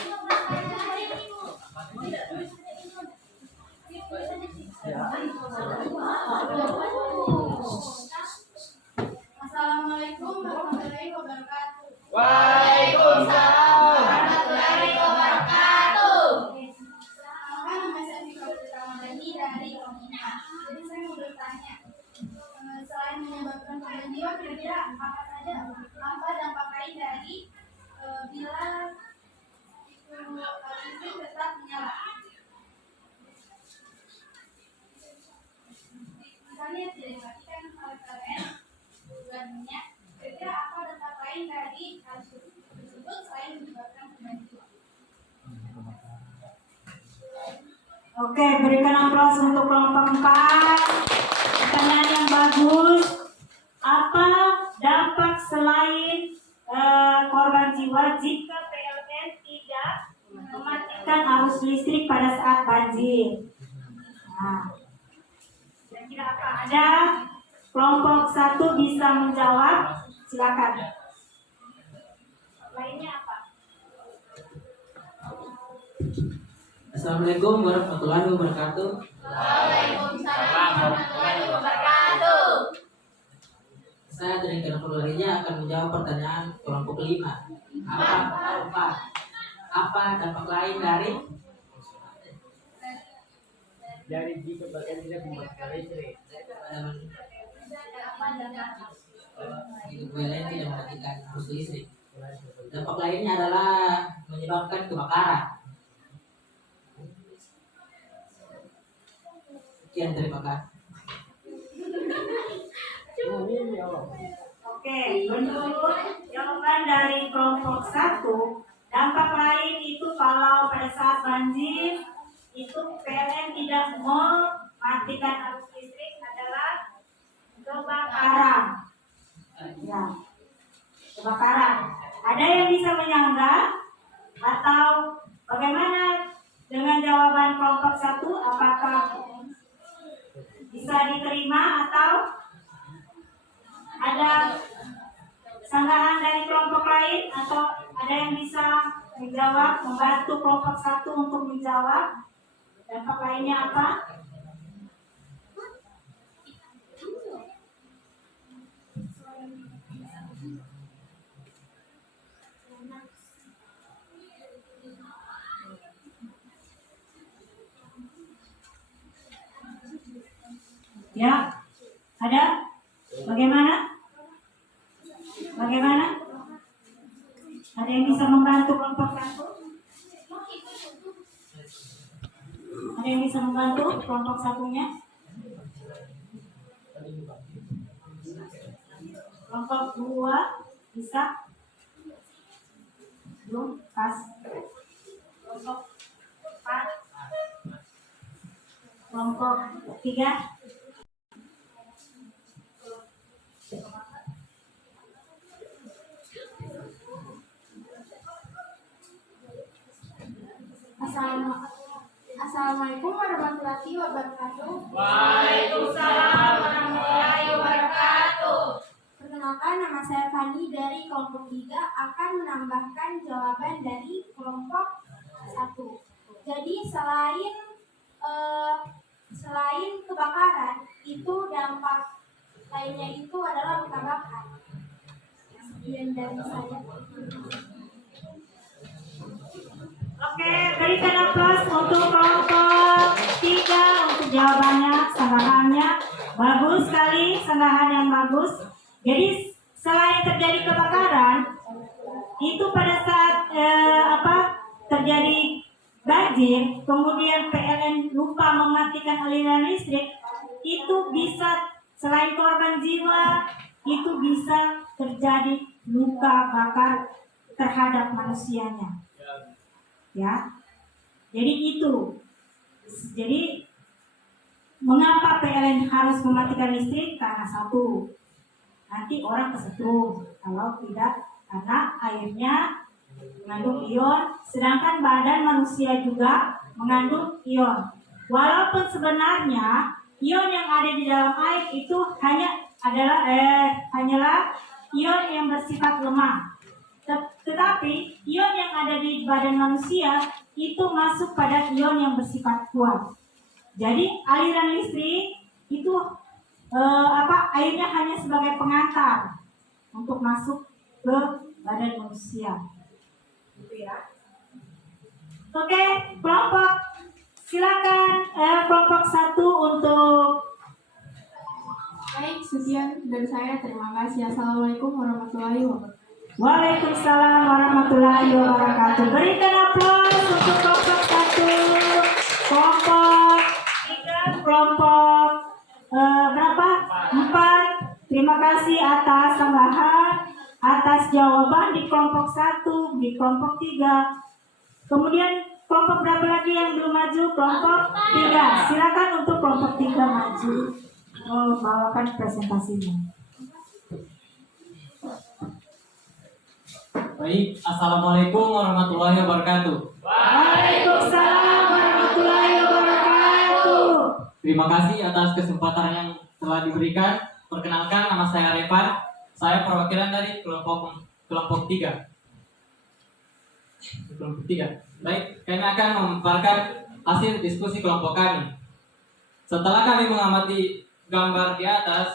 Assalamualaikum warahmatullahi wabarakatuh. Waalaikumsalam warahmatullahi wabarakatuh. maka saja apa dampak lain dari bila itu listrik tetap menyala. Misalnya tidak dimatikan oleh PLN bulan minyak, kira-kira apa dampak lain dari hal tersebut selain menyebabkan kemajuan? Oke, berikan aplaus untuk kelompok 4. Pertanyaan yang bagus. Apa dampak selain korban jiwa jika PLN tidak mematikan arus listrik pada saat banjir? Nah, kira-kira apa? Ada kelompok 1 bisa menjawab, silakan. Lainnya apa? Assalamualaikum warahmatullahi wabarakatuh. Waalaikumsalam warahmatullahi wabarakatuh. Saya dari Formularnya akan menjawab pertanyaan kelompok 5. Apa dampak lain dari jika PLN tidak mematikan listrik? jika PLN tidak mematikan arus listrik? Dampak lainnya adalah menyebabkan kebakaran. Sekian, terima kasih. Oke, menurut jawaban dari kelompok 1, dampak lain itu kalau pada saat banjir itu PLN tidak mematikan arus listrik adalah kebakaran. Ya, kebakaran. Ada yang bisa menyangga atau bagaimana dengan jawaban kelompok 1? Apakah bisa diterima atau ada sanggahan dari kelompok lain, atau ada yang bisa menjawab, membantu kelompok 1 untuk menjawab dampak lainnya apa? Ya, ada? Bagaimana? Bagaimana? Ada yang bisa membantu kelompok 1? Ada yang bisa membantu kelompok 1-nya? Kelompok 2 bisa? Belum? Pas. Kelompok 4? Kelompok 3? Assalamualaikum warahmatullahi wabarakatuh. Waalaikumsalam warahmatullahi wabarakatuh. Perkenalkan, nama saya Fani dari kelompok 3 akan menambahkan jawaban dari kelompok 1. Jadi selain kebakaran, itu dampak lainnya itu adalah luka bakar. Sekian dari saya. Oke, berikan aplaus untuk kelompok 3 untuk jawabannya, sanggahannya. Bagus sekali, sanggahan yang bagus. Jadi selain terjadi kebakaran, itu pada saat terjadi banjir, kemudian PLN lupa mematikan aliran listrik, itu bisa selain korban jiwa, itu bisa terjadi luka bakar terhadap manusianya. Ya, jadi itu. Jadi mengapa PLN harus mematikan listrik? Karena 1, nanti orang kesetrum. Kalau tidak, karena airnya mengandung ion, sedangkan badan manusia juga mengandung ion. Walaupun sebenarnya ion yang ada di dalam air itu hanyalah ion yang bersifat lemah. Tetapi ion yang ada di badan manusia itu masuk pada ion yang bersifat kuat. Jadi aliran listrik itu airnya hanya sebagai pengantar untuk masuk ke badan manusia. Gitu ya. Oke, kelompok silakan kelompok 1 untuk Baik, sekian dari saya. Terima kasih. Assalamualaikum warahmatullahi wabarakatuh. Waalaikumsalam warahmatullahi wabarakatuh. Berikan aplaus untuk kelompok 1, kelompok 3, kelompok berapa? 4. Terima kasih atas sanggahan, atas jawaban di kelompok 1, di kelompok 3. Kemudian kelompok berapa lagi yang belum maju? Kelompok 3. Silakan untuk kelompok 3 maju. Bawakan presentasinya. Baik, Assalamualaikum warahmatullahi wabarakatuh. Waalaikumsalam warahmatullahi wabarakatuh. Terima kasih atas kesempatan yang telah diberikan. Perkenalkan, nama saya Revan. Saya perwakilan dari kelompok 3. Kelompok 3. Baik, kami akan memaparkan hasil diskusi kelompok kami. Setelah kami mengamati gambar di atas,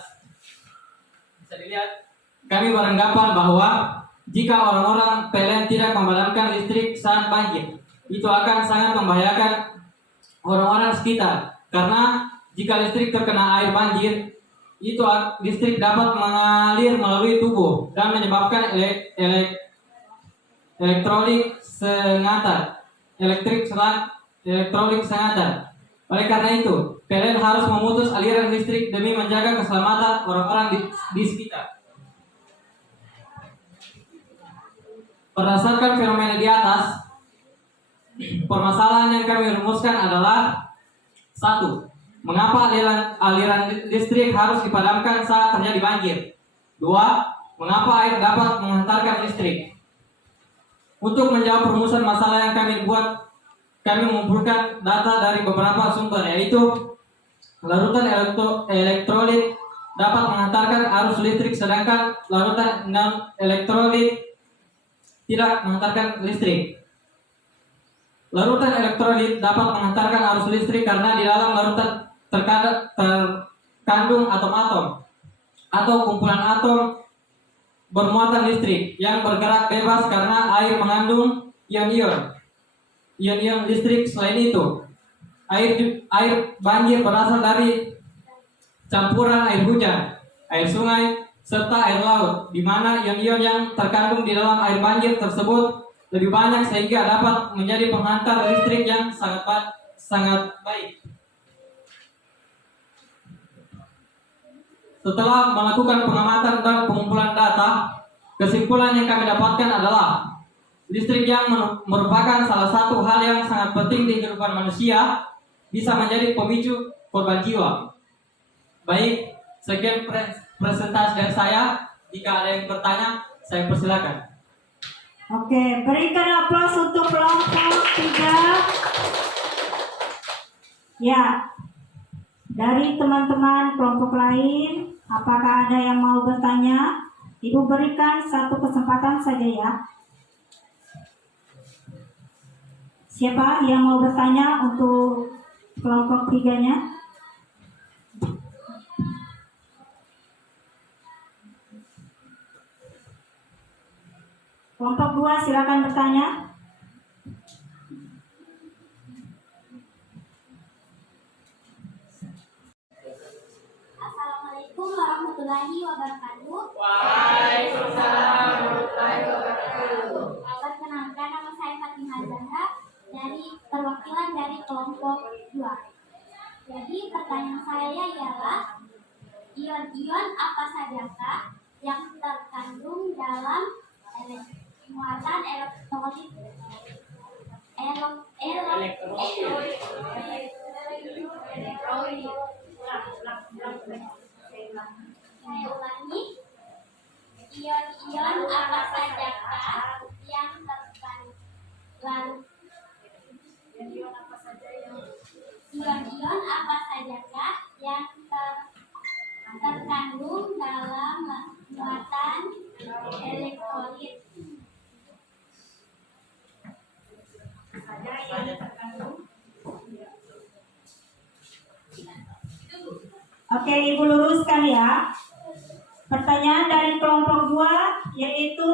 bisa dilihat, kami beranggapan bahwa jika orang-orang PLN tidak memadamkan listrik saat banjir, itu akan sangat membahayakan orang-orang sekitar. Karena jika listrik terkena air banjir, itu listrik dapat mengalir melalui tubuh dan menyebabkan elektrolit sengatan. Oleh karena itu, PLN harus memutus aliran listrik demi menjaga keselamatan orang-orang di sekitar. Berdasarkan fenomena di atas, permasalahan yang kami rumuskan adalah 1. Mengapa aliran listrik harus dipadamkan saat terjadi banjir? 2. Mengapa air dapat menghantarkan listrik? Untuk menjawab perumusan masalah yang kami buat, kami mengumpulkan data dari beberapa sumber, yaitu larutan elektrolit dapat menghantarkan arus listrik, sedangkan larutan non-elektrolit tidak menghantarkan listrik. Larutan elektrolit dapat menghantarkan arus listrik karena di dalam larutan terkandung atom-atom atau kumpulan atom bermuatan listrik yang bergerak bebas karena air mengandung ion-ion listrik. Selain itu, air banjir berasal dari campuran air hujan, air sungai, serta air laut, di mana ion-ion yang terkandung di dalam air banjir tersebut lebih banyak sehingga dapat menjadi penghantar listrik yang sangat baik. Setelah melakukan pengamatan dan pengumpulan data, kesimpulan yang kami dapatkan adalah listrik yang merupakan salah satu hal yang sangat penting di kehidupan manusia bisa menjadi pemicu korban jiwa. Baik, sekian presentasi dari saya. Jika ada yang bertanya, saya persilakan. Oke, berikan aplaus untuk kelompok 3. Ya, dari teman-teman kelompok lain, apakah ada yang mau bertanya? Ibu berikan satu kesempatan saja ya. Siapa yang mau bertanya untuk kelompok 3-nya? Kelompok 2 silakan bertanya. Assalamualaikum warahmatullahi wabarakatuh. Waalaikumsalam warahmatullahi wabarakatuh. Perkenalkan, nama saya Fatimah Zahra dari perwakilan dari kelompok 2. Jadi pertanyaan saya ialah ion-ion apa sajakah yang terkandung dalam muatan elektrolit Saya ulangi, ion-ion apa sajakah yang terkandung ion-ion apa sajakah yang terkandung dalam muatan elektrolit? Oke, Ibu luruskan ya. Pertanyaan dari kelompok 2 yaitu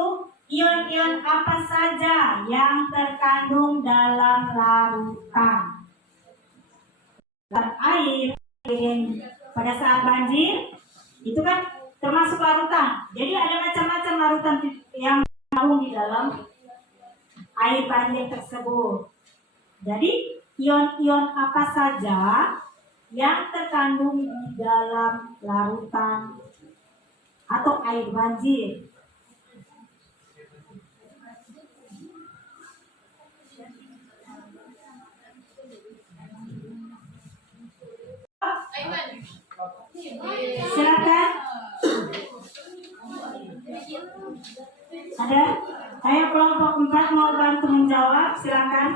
ion-ion apa saja yang terkandung dalam larutan air pada saat banjir? Itu kan termasuk larutan. Jadi ada macam-macam larutan yang tergabung di dalam air banjir tersebut. Jadi ion-ion apa saja yang terkandung di dalam larutan atau air banjir? Silakan. Ada? Ayo kelompok 4 mau bantu menjawab, silakan.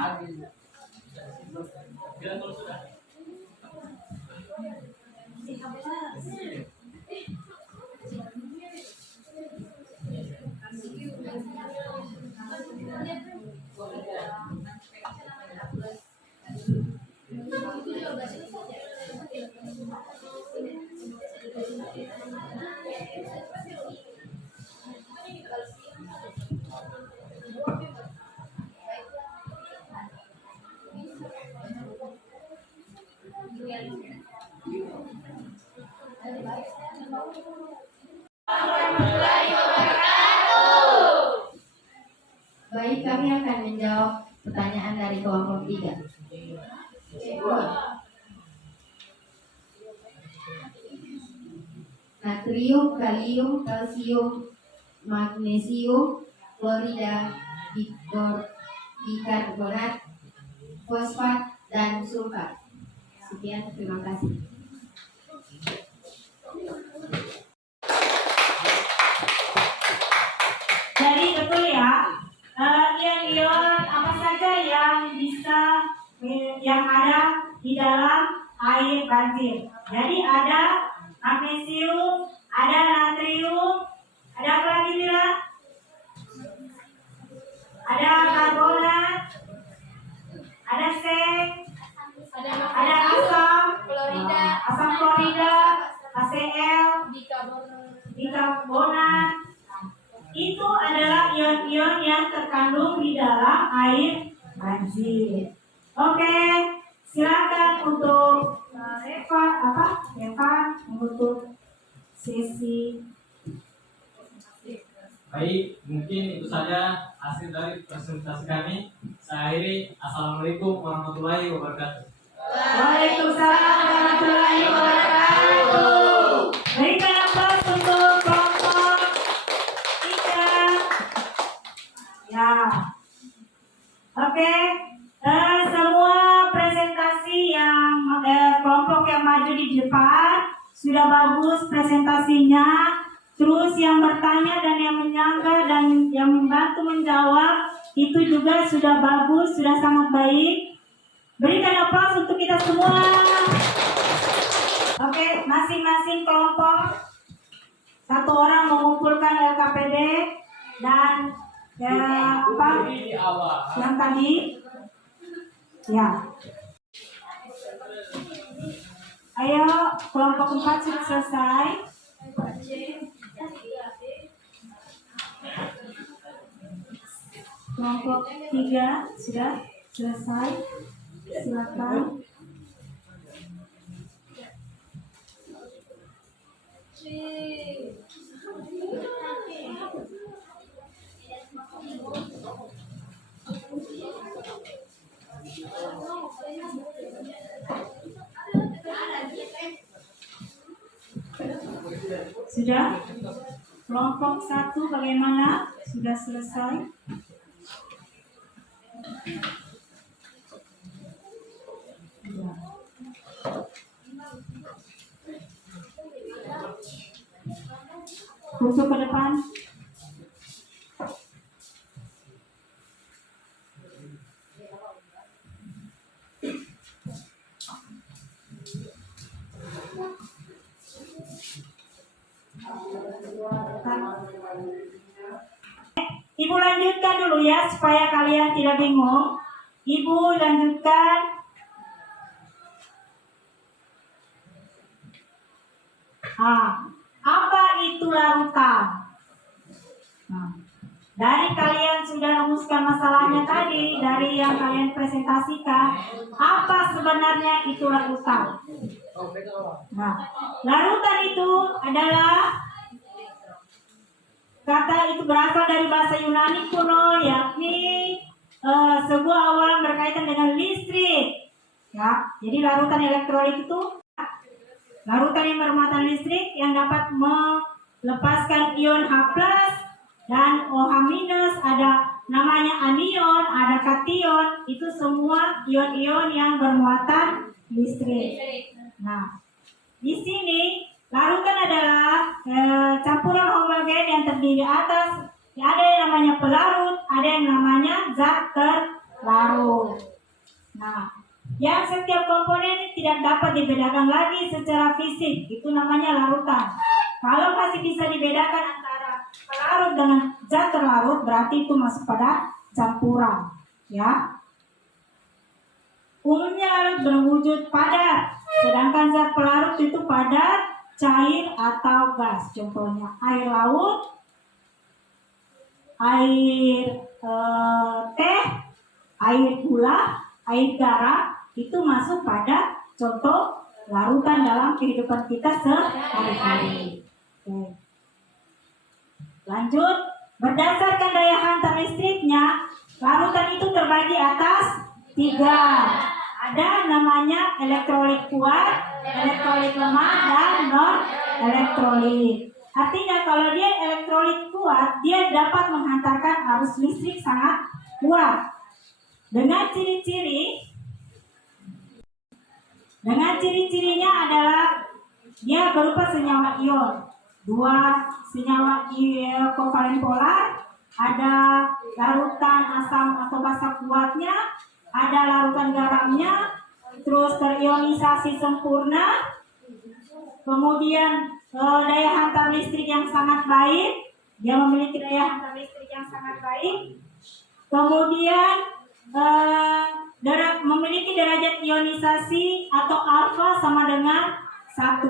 Baik, kami akan menjawab pertanyaan dari kelompok 3. Natrium, kalium, kalsium, magnesium, klorida, bikarbonat, fosfat, dan sulfat. Sekian, terima kasih. Jadi betul ya, ion-ion apa saja yang yang ada di dalam air banjir. Jadi ada magnesium, ada natrium, ada apa lagi Mila? Ada karbonat, ada seng, ada asam klorida, HCl, bikarbonat. Itu adalah ion-ion yang terkandung di dalam air banjir. Oke, silakan untuk Eva menutup sesi. Baik, mungkin itu saja hasil dari presentasi kami. Saya akhiri. Assalamualaikum warahmatullahi wabarakatuh. Waalaikumsalam warahmatullahi wabarakatuh. Berikan aplaus untuk kelompok 3. Ya. Oke. Semua presentasi yang kelompok yang maju di depan sudah bagus presentasinya. Terus yang bertanya dan yang menyangga dan yang membantu menjawab itu juga sudah bagus, sudah sangat baik. Berikan aplaus untuk kita semua. Oke, masing-masing kelompok satu orang mengumpulkan LKPD dan yang tadi ya. Ayo, kelompok 4 sudah selesai. Kelompok 3 sudah selesai. Silakan. Sudah? Kelompok 1 bagaimana? Sudah selesai? Untuk ke depan. Ibu lanjutkan dulu ya supaya kalian tidak bingung. Ibu lanjutkan. Apa itu larutan? Dari kalian sudah rumuskan masalahnya tadi, dari yang kalian presentasikan, apa sebenarnya itu larutan? Nah, larutan itu adalah kata itu berasal dari bahasa Yunani kuno, yakni sebuah awalan berkaitan dengan listrik. Ya, jadi larutan elektrolit itu larutan yang bermuatan listrik yang dapat melepaskan ion H+ dan OH-, ada namanya anion, ada kation, itu semua ion-ion yang bermuatan listrik. Nah, di sini larutan adalah campuran homogen yang terdiri atas, ada yang namanya pelarut, ada yang namanya zat terlarut. Nah, yang setiap komponen tidak dapat dibedakan lagi secara fisik, itu namanya larutan. Kalau masih bisa dibedakan antara pelarut dengan zat terlarut, berarti itu masuk pada campuran, ya. Umumnya larut berwujud padat, sedangkan zat pelarut itu padat, cair atau gas. Contohnya air laut, air teh, air gula, air garam, itu masuk pada contoh larutan dalam kehidupan kita sehari-hari. Oke. Lanjut, berdasarkan daya hantar listriknya, larutan itu terbagi atas 3. Ada namanya elektrolit kuat, elektrolit lemah, dan non-elektrolit. Artinya kalau dia elektrolit kuat, dia dapat menghantarkan arus listrik sangat kuat. Dengan ciri-cirinya adalah dia berupa senyawa ion. 2 senyawa kovalen polar, ada larutan asam atau basa kuatnya, ada larutan garamnya, terus terionisasi sempurna, kemudian daya hantar listrik yang sangat baik, dia memiliki daya hantar listrik yang sangat baik, kemudian memiliki derajat ionisasi atau alfa sama dengan 1.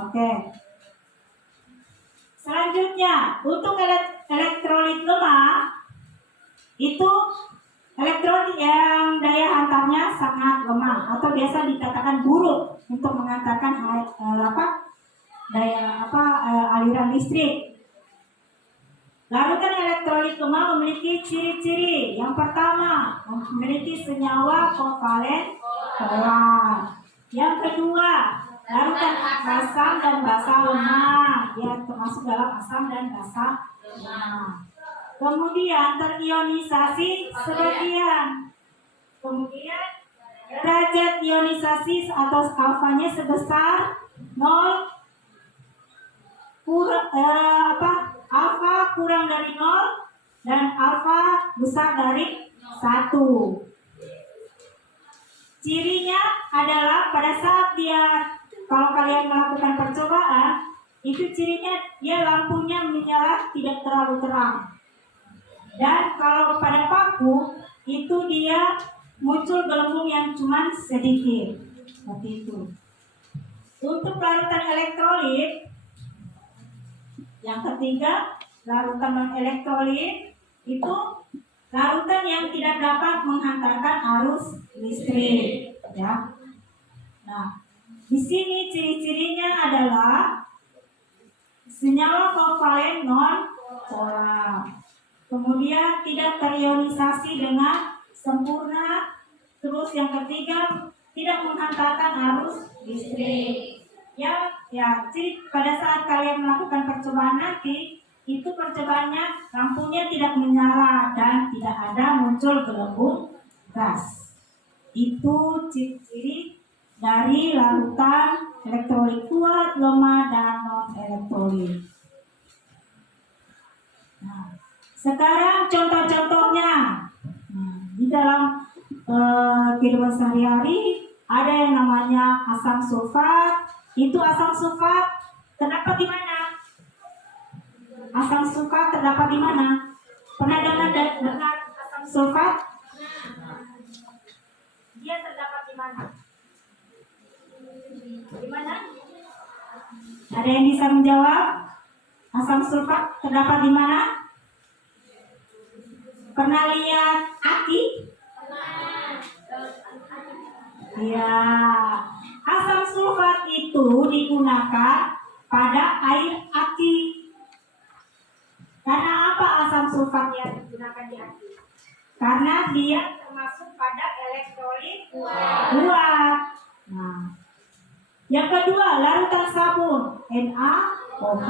Oke. Selanjutnya, untuk elektrolit lemah, itu elektrolit yang daya hantarnya sangat lemah atau biasa dikatakan buruk untuk mengantarkan aliran listrik. Larutan elektrolit lemah memiliki ciri-ciri. Yang pertama, memiliki senyawa kovalen polar. Yang kedua, larutan asam dan basa lemah, ya termasuk dalam asam dan basa lemah. Kemudian terionisasi sebagian. Kemudian derajat ionisasi atau alfanya sebesar 0 alfa kurang dari 0 dan alfa besar dari 1. Cirinya adalah pada saat dia, kalau kalian melakukan percobaan, itu cirinya dia lampunya menyala tidak terlalu terang. Dan kalau pada paku, itu dia muncul gelembung yang cuma sedikit. Seperti itu. Untuk larutan elektrolit, yang ketiga, larutan non-elektrolit, itu larutan yang tidak dapat menghantarkan arus listrik. Ya. Nah, di sini ciri-cirinya adalah senyawa kovalen non-polar. Kemudian tidak terionisasi dengan sempurna. Terus yang ketiga, tidak menghantarkan arus listrik. Jadi pada saat kalian melakukan percobaan nanti, itu percobaannya lampunya tidak menyala dan tidak ada muncul gelembung gas. Itu ciri-ciri dari larutan elektrolit kuat, lemah, dan non-elektrolit. Nah, sekarang contoh-contohnya. Di dalam kehidupan sehari-hari ada yang namanya asam sulfat. Itu asam sulfat terdapat di mana? Asam sulfat terdapat di mana? Pernah dengar asam sulfat? Dia terdapat di mana? Di mana? Ada yang bisa menjawab? Asam sulfat terdapat di mana? Pernah lihat aki? Ya, asam sulfat itu digunakan pada air aki. Karena apa asam sulfat yang digunakan di aki? Karena dia termasuk pada elektrolit kuat. Nah, yang kedua larutan sabun NaOH.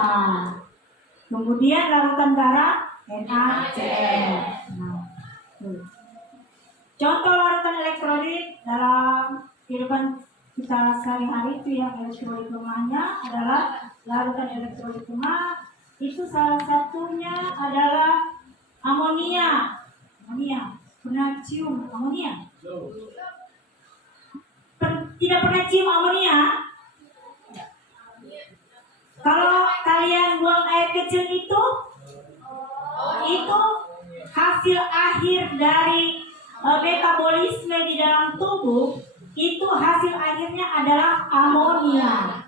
Kemudian larutan garam NaCl. Nah, tuh. Contoh larutan elektrolit dalam kehidupan kita sehari-hari itu yang elektrolit lemahnya adalah larutan elektrolit lemah itu salah satunya adalah amonia. Amonia, pernah cium amonia? Tidak pernah cium amonia? Kalau kalian buang air kecil itu hasil akhir dari metabolisme di dalam tubuh, itu hasil akhirnya adalah amonia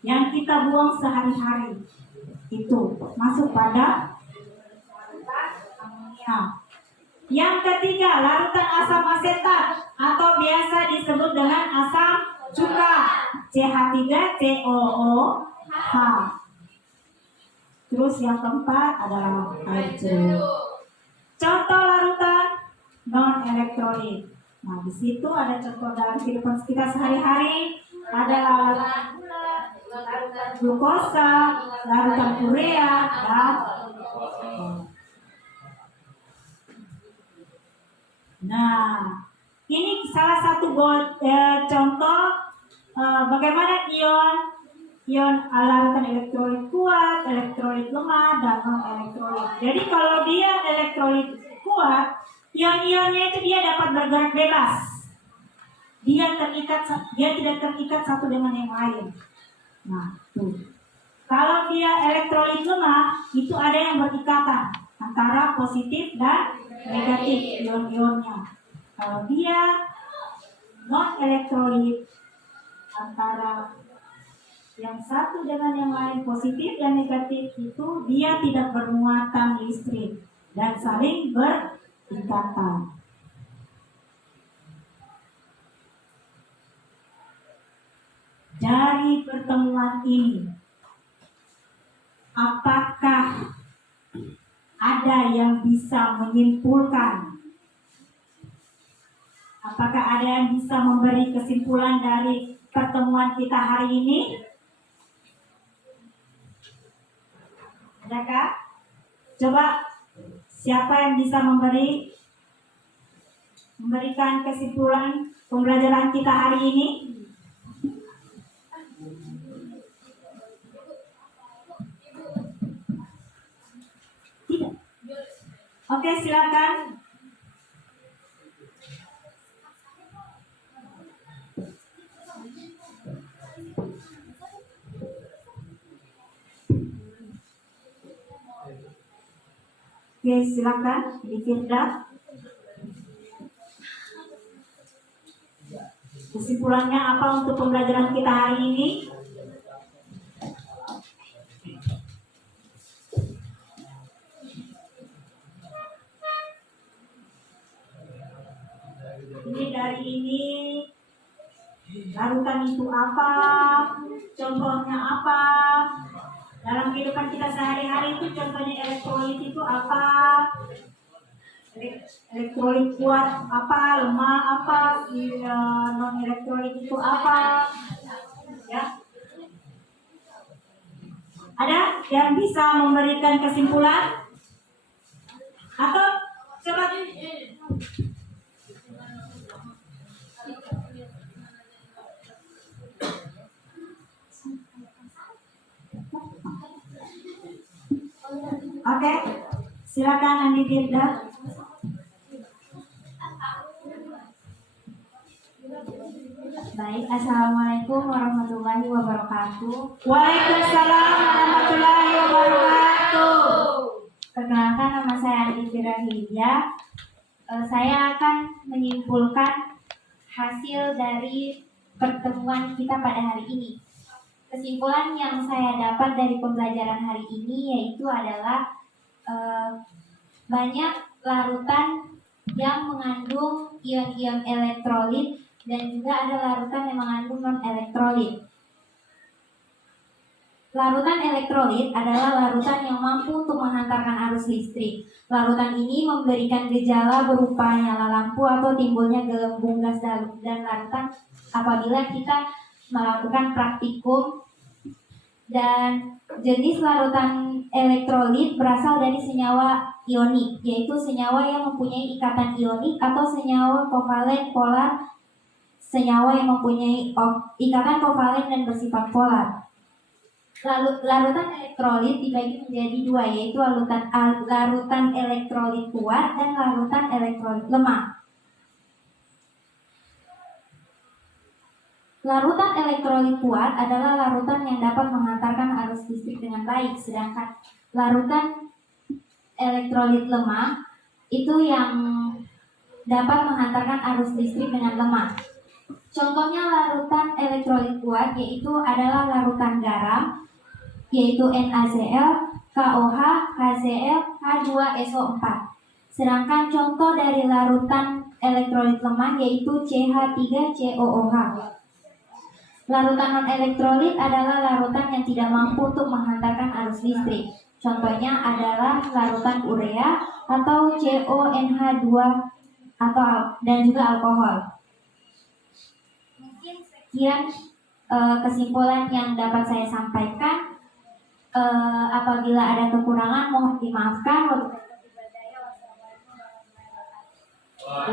yang kita buang sehari-hari. Itu masuk pada amonia. Yang ketiga, larutan asam asetat atau biasa disebut dengan asam cuka CH3COOH. Terus yang keempat adalah air jeruk. Contoh larutan non elektrolit. Nah, di situ ada contoh dalam kehidupan kita sehari-hari, ada larutan glukosa, larutan urea, dan nah, ini salah satu contoh bagaimana ion larutan elektrolit kuat, elektrolit lemah, dan non elektrolit. Jadi kalau dia elektrolit kuat, ion-ionnya itu dia dapat bergerak bebas. Dia tidak terikat satu dengan yang lain. Nah, tuh. Kalau dia elektrolit lemah, itu ada yang berikatan antara positif dan negatif ion-ionnya. Kalau dia non elektrolit, antara yang satu dengan yang lain positif dan negatif itu dia tidak bermuatan listrik dan saling berikatan. Dari pertemuan ini, apakah ada yang bisa menyimpulkan? Apakah ada yang bisa memberi kesimpulan dari pertemuan kita hari ini? Adakah? Coba siapa yang bisa memberikan kesimpulan pembelajaran kita hari ini? Tidak. Oke, silakan. Oke, silakan di Firda. Kesimpulannya apa untuk pembelajaran kita hari ini? Ini dari ini larutan itu apa? Contohnya apa? Dalam kehidupan kita sehari-hari itu contohnya elektrolit itu apa? Elektrolit kuat apa? Lemah apa? Non elektrolit itu apa? Ya. Ada yang bisa memberikan kesimpulan? Atau coba Oke, silakan Andi Firda. Baik, Assalamualaikum warahmatullahi wabarakatuh. Waalaikumsalam warahmatullahi wabarakatuh. Perkenalkan, nama saya Andi Firda Hidya. Saya akan menyimpulkan hasil dari pertemuan kita pada hari ini. Kesimpulan yang saya dapat dari pembelajaran hari ini yaitu adalah banyak larutan yang mengandung ion-ion elektrolit dan juga ada larutan yang mengandung non-elektrolit. Larutan elektrolit adalah larutan yang mampu untuk menghantarkan arus listrik. Larutan ini memberikan gejala berupa nyala lampu atau timbulnya gelembung gas dan larutan apabila kita melakukan praktikum. Dan jenis larutan elektrolit berasal dari senyawa ionik, yaitu senyawa yang mempunyai ikatan ionik atau senyawa kovalen polar, senyawa yang mempunyai ikatan kovalen dan bersifat polar. Larutan elektrolit dibagi menjadi dua, yaitu larutan elektrolit kuat dan larutan elektrolit lemah. Larutan elektrolit kuat adalah larutan yang dapat menghantarkan arus listrik dengan baik, sedangkan larutan elektrolit lemah itu yang dapat menghantarkan arus listrik dengan lemah. Contohnya larutan elektrolit kuat yaitu adalah larutan garam, yaitu NaCl, KOH, HCl, H2SO4. Sedangkan contoh dari larutan elektrolit lemah yaitu CH3COOH. Larutan non-elektrolit adalah larutan yang tidak mampu untuk menghantarkan arus listrik. Contohnya adalah larutan urea atau CONH2 dan juga alkohol. Mungkin sekian kesimpulan yang dapat saya sampaikan. Apabila ada kekurangan mohon dimaafkan.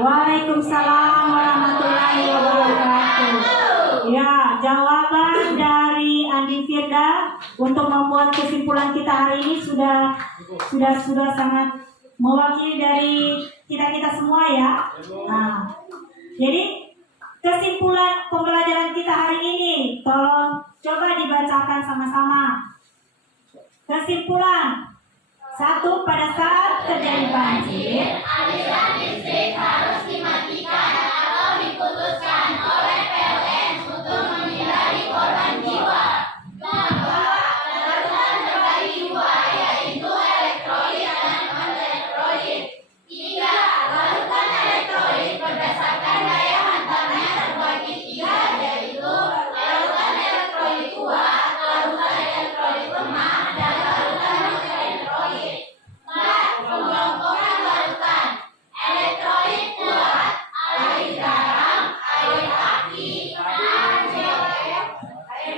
Waalaikumsalam warahmatullahi wabarakatuh. Ya, jawaban dari Andi Firda untuk membuat kesimpulan kita hari ini sudah sangat mewakili dari kita semua ya. Nah, jadi kesimpulan pembelajaran kita hari ini tolong coba dibacakan sama-sama. Kesimpulan 1. Pada saat terjadi banjir, aliran listrik harus dimatikan atau diputuskan oleh PLN untuk menghindari korban jiwa. 2. Larutan terbagi dua, yaitu elektrolit dan non-elektrolit. 3. Larutan elektrolit berdasarkan daya hantarnya terbagi 3, yaitu larutan elektrolit kuat, larutan elektrolit lemah, dan larutan non-elektrolit. 4. Pengelompokan larutan elektrolit kuat, air garam, air aki, NaCl, air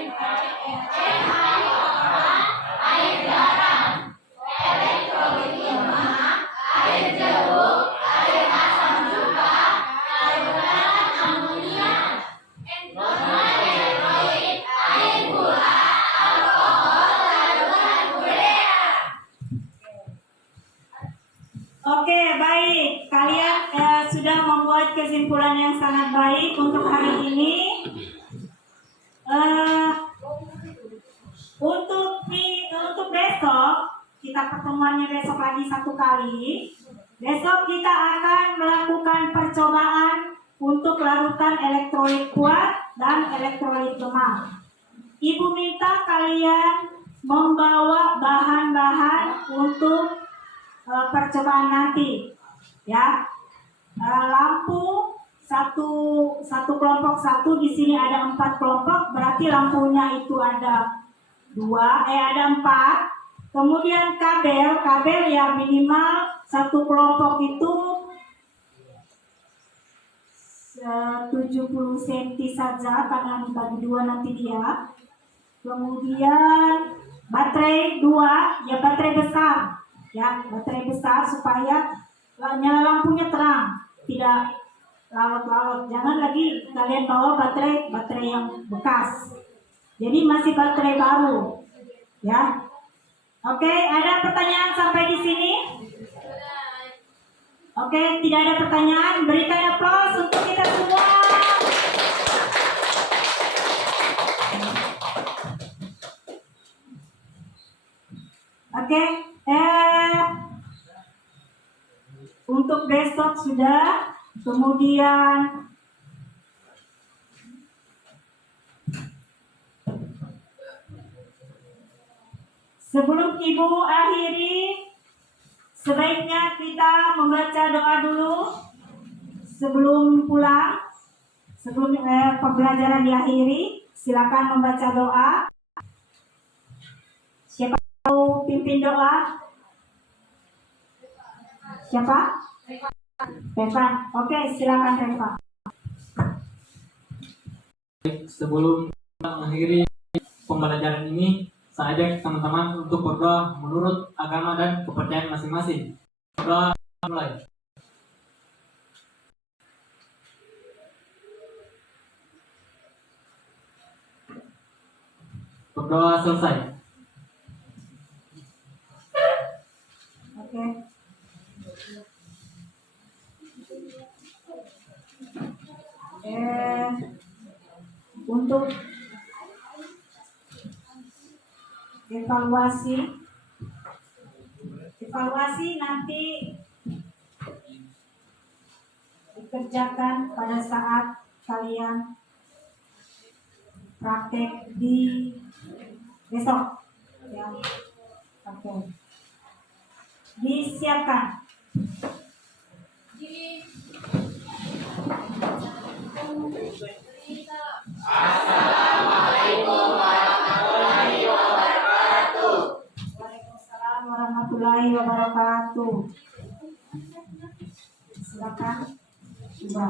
garam, elektrolit lemah, air jeruk, air asam cuka, larutan amonia, non-elektrolit, air gula, alkohol, larutan urea. Oke, baik. Kalian sudah membuat kesimpulan yang sangat baik untuk hari ini. Untuk besok, kita pertemuannya besok lagi satu kali. Besok kita akan melakukan percobaan untuk larutan elektrolit kuat dan elektrolit lemah. Ibu minta kalian membawa bahan-bahan untuk percobaan nanti, ya. Lampu satu kelompok satu, di sini ada 4 kelompok, berarti lampunya itu ada 4. Kemudian kabel ya minimal satu kelompok itu 70 cm saja karena dibagi 2 nanti dia. Kemudian baterai 2, ya baterai besar. Ya, baterai besar supaya nyala lampunya terang, tidak larut-larut. Jangan lagi kalian bawa baterai yang bekas. Jadi masih baterai baru. Ya. Oke, ada pertanyaan sampai di sini? Oke, tidak ada pertanyaan. Berikan aplaus untuk kita semua. Oke, untuk besok sudah, kemudian sebelum Ibu akhiri, sebaiknya kita membaca doa dulu sebelum pulang. Sebelum pembelajaran diakhiri, silakan membaca doa. Siapa mau pimpin doa? Siapa? Revan. Oke, silakan Revan. Sebelum mengakhiri pembelajaran ini, saya ajak teman-teman untuk berdoa menurut agama dan kepercayaan masing-masing. Berdoa mulai. Berdoa selesai. Oke. Untuk evaluasi nanti dikerjakan pada saat kalian praktek di besok ya. Oke. Disiapkan. Assalamualaikum warahmatullahi wabarakatuh. Waalaikumsalam warahmatullahi wabarakatuh. Silakan. Coba.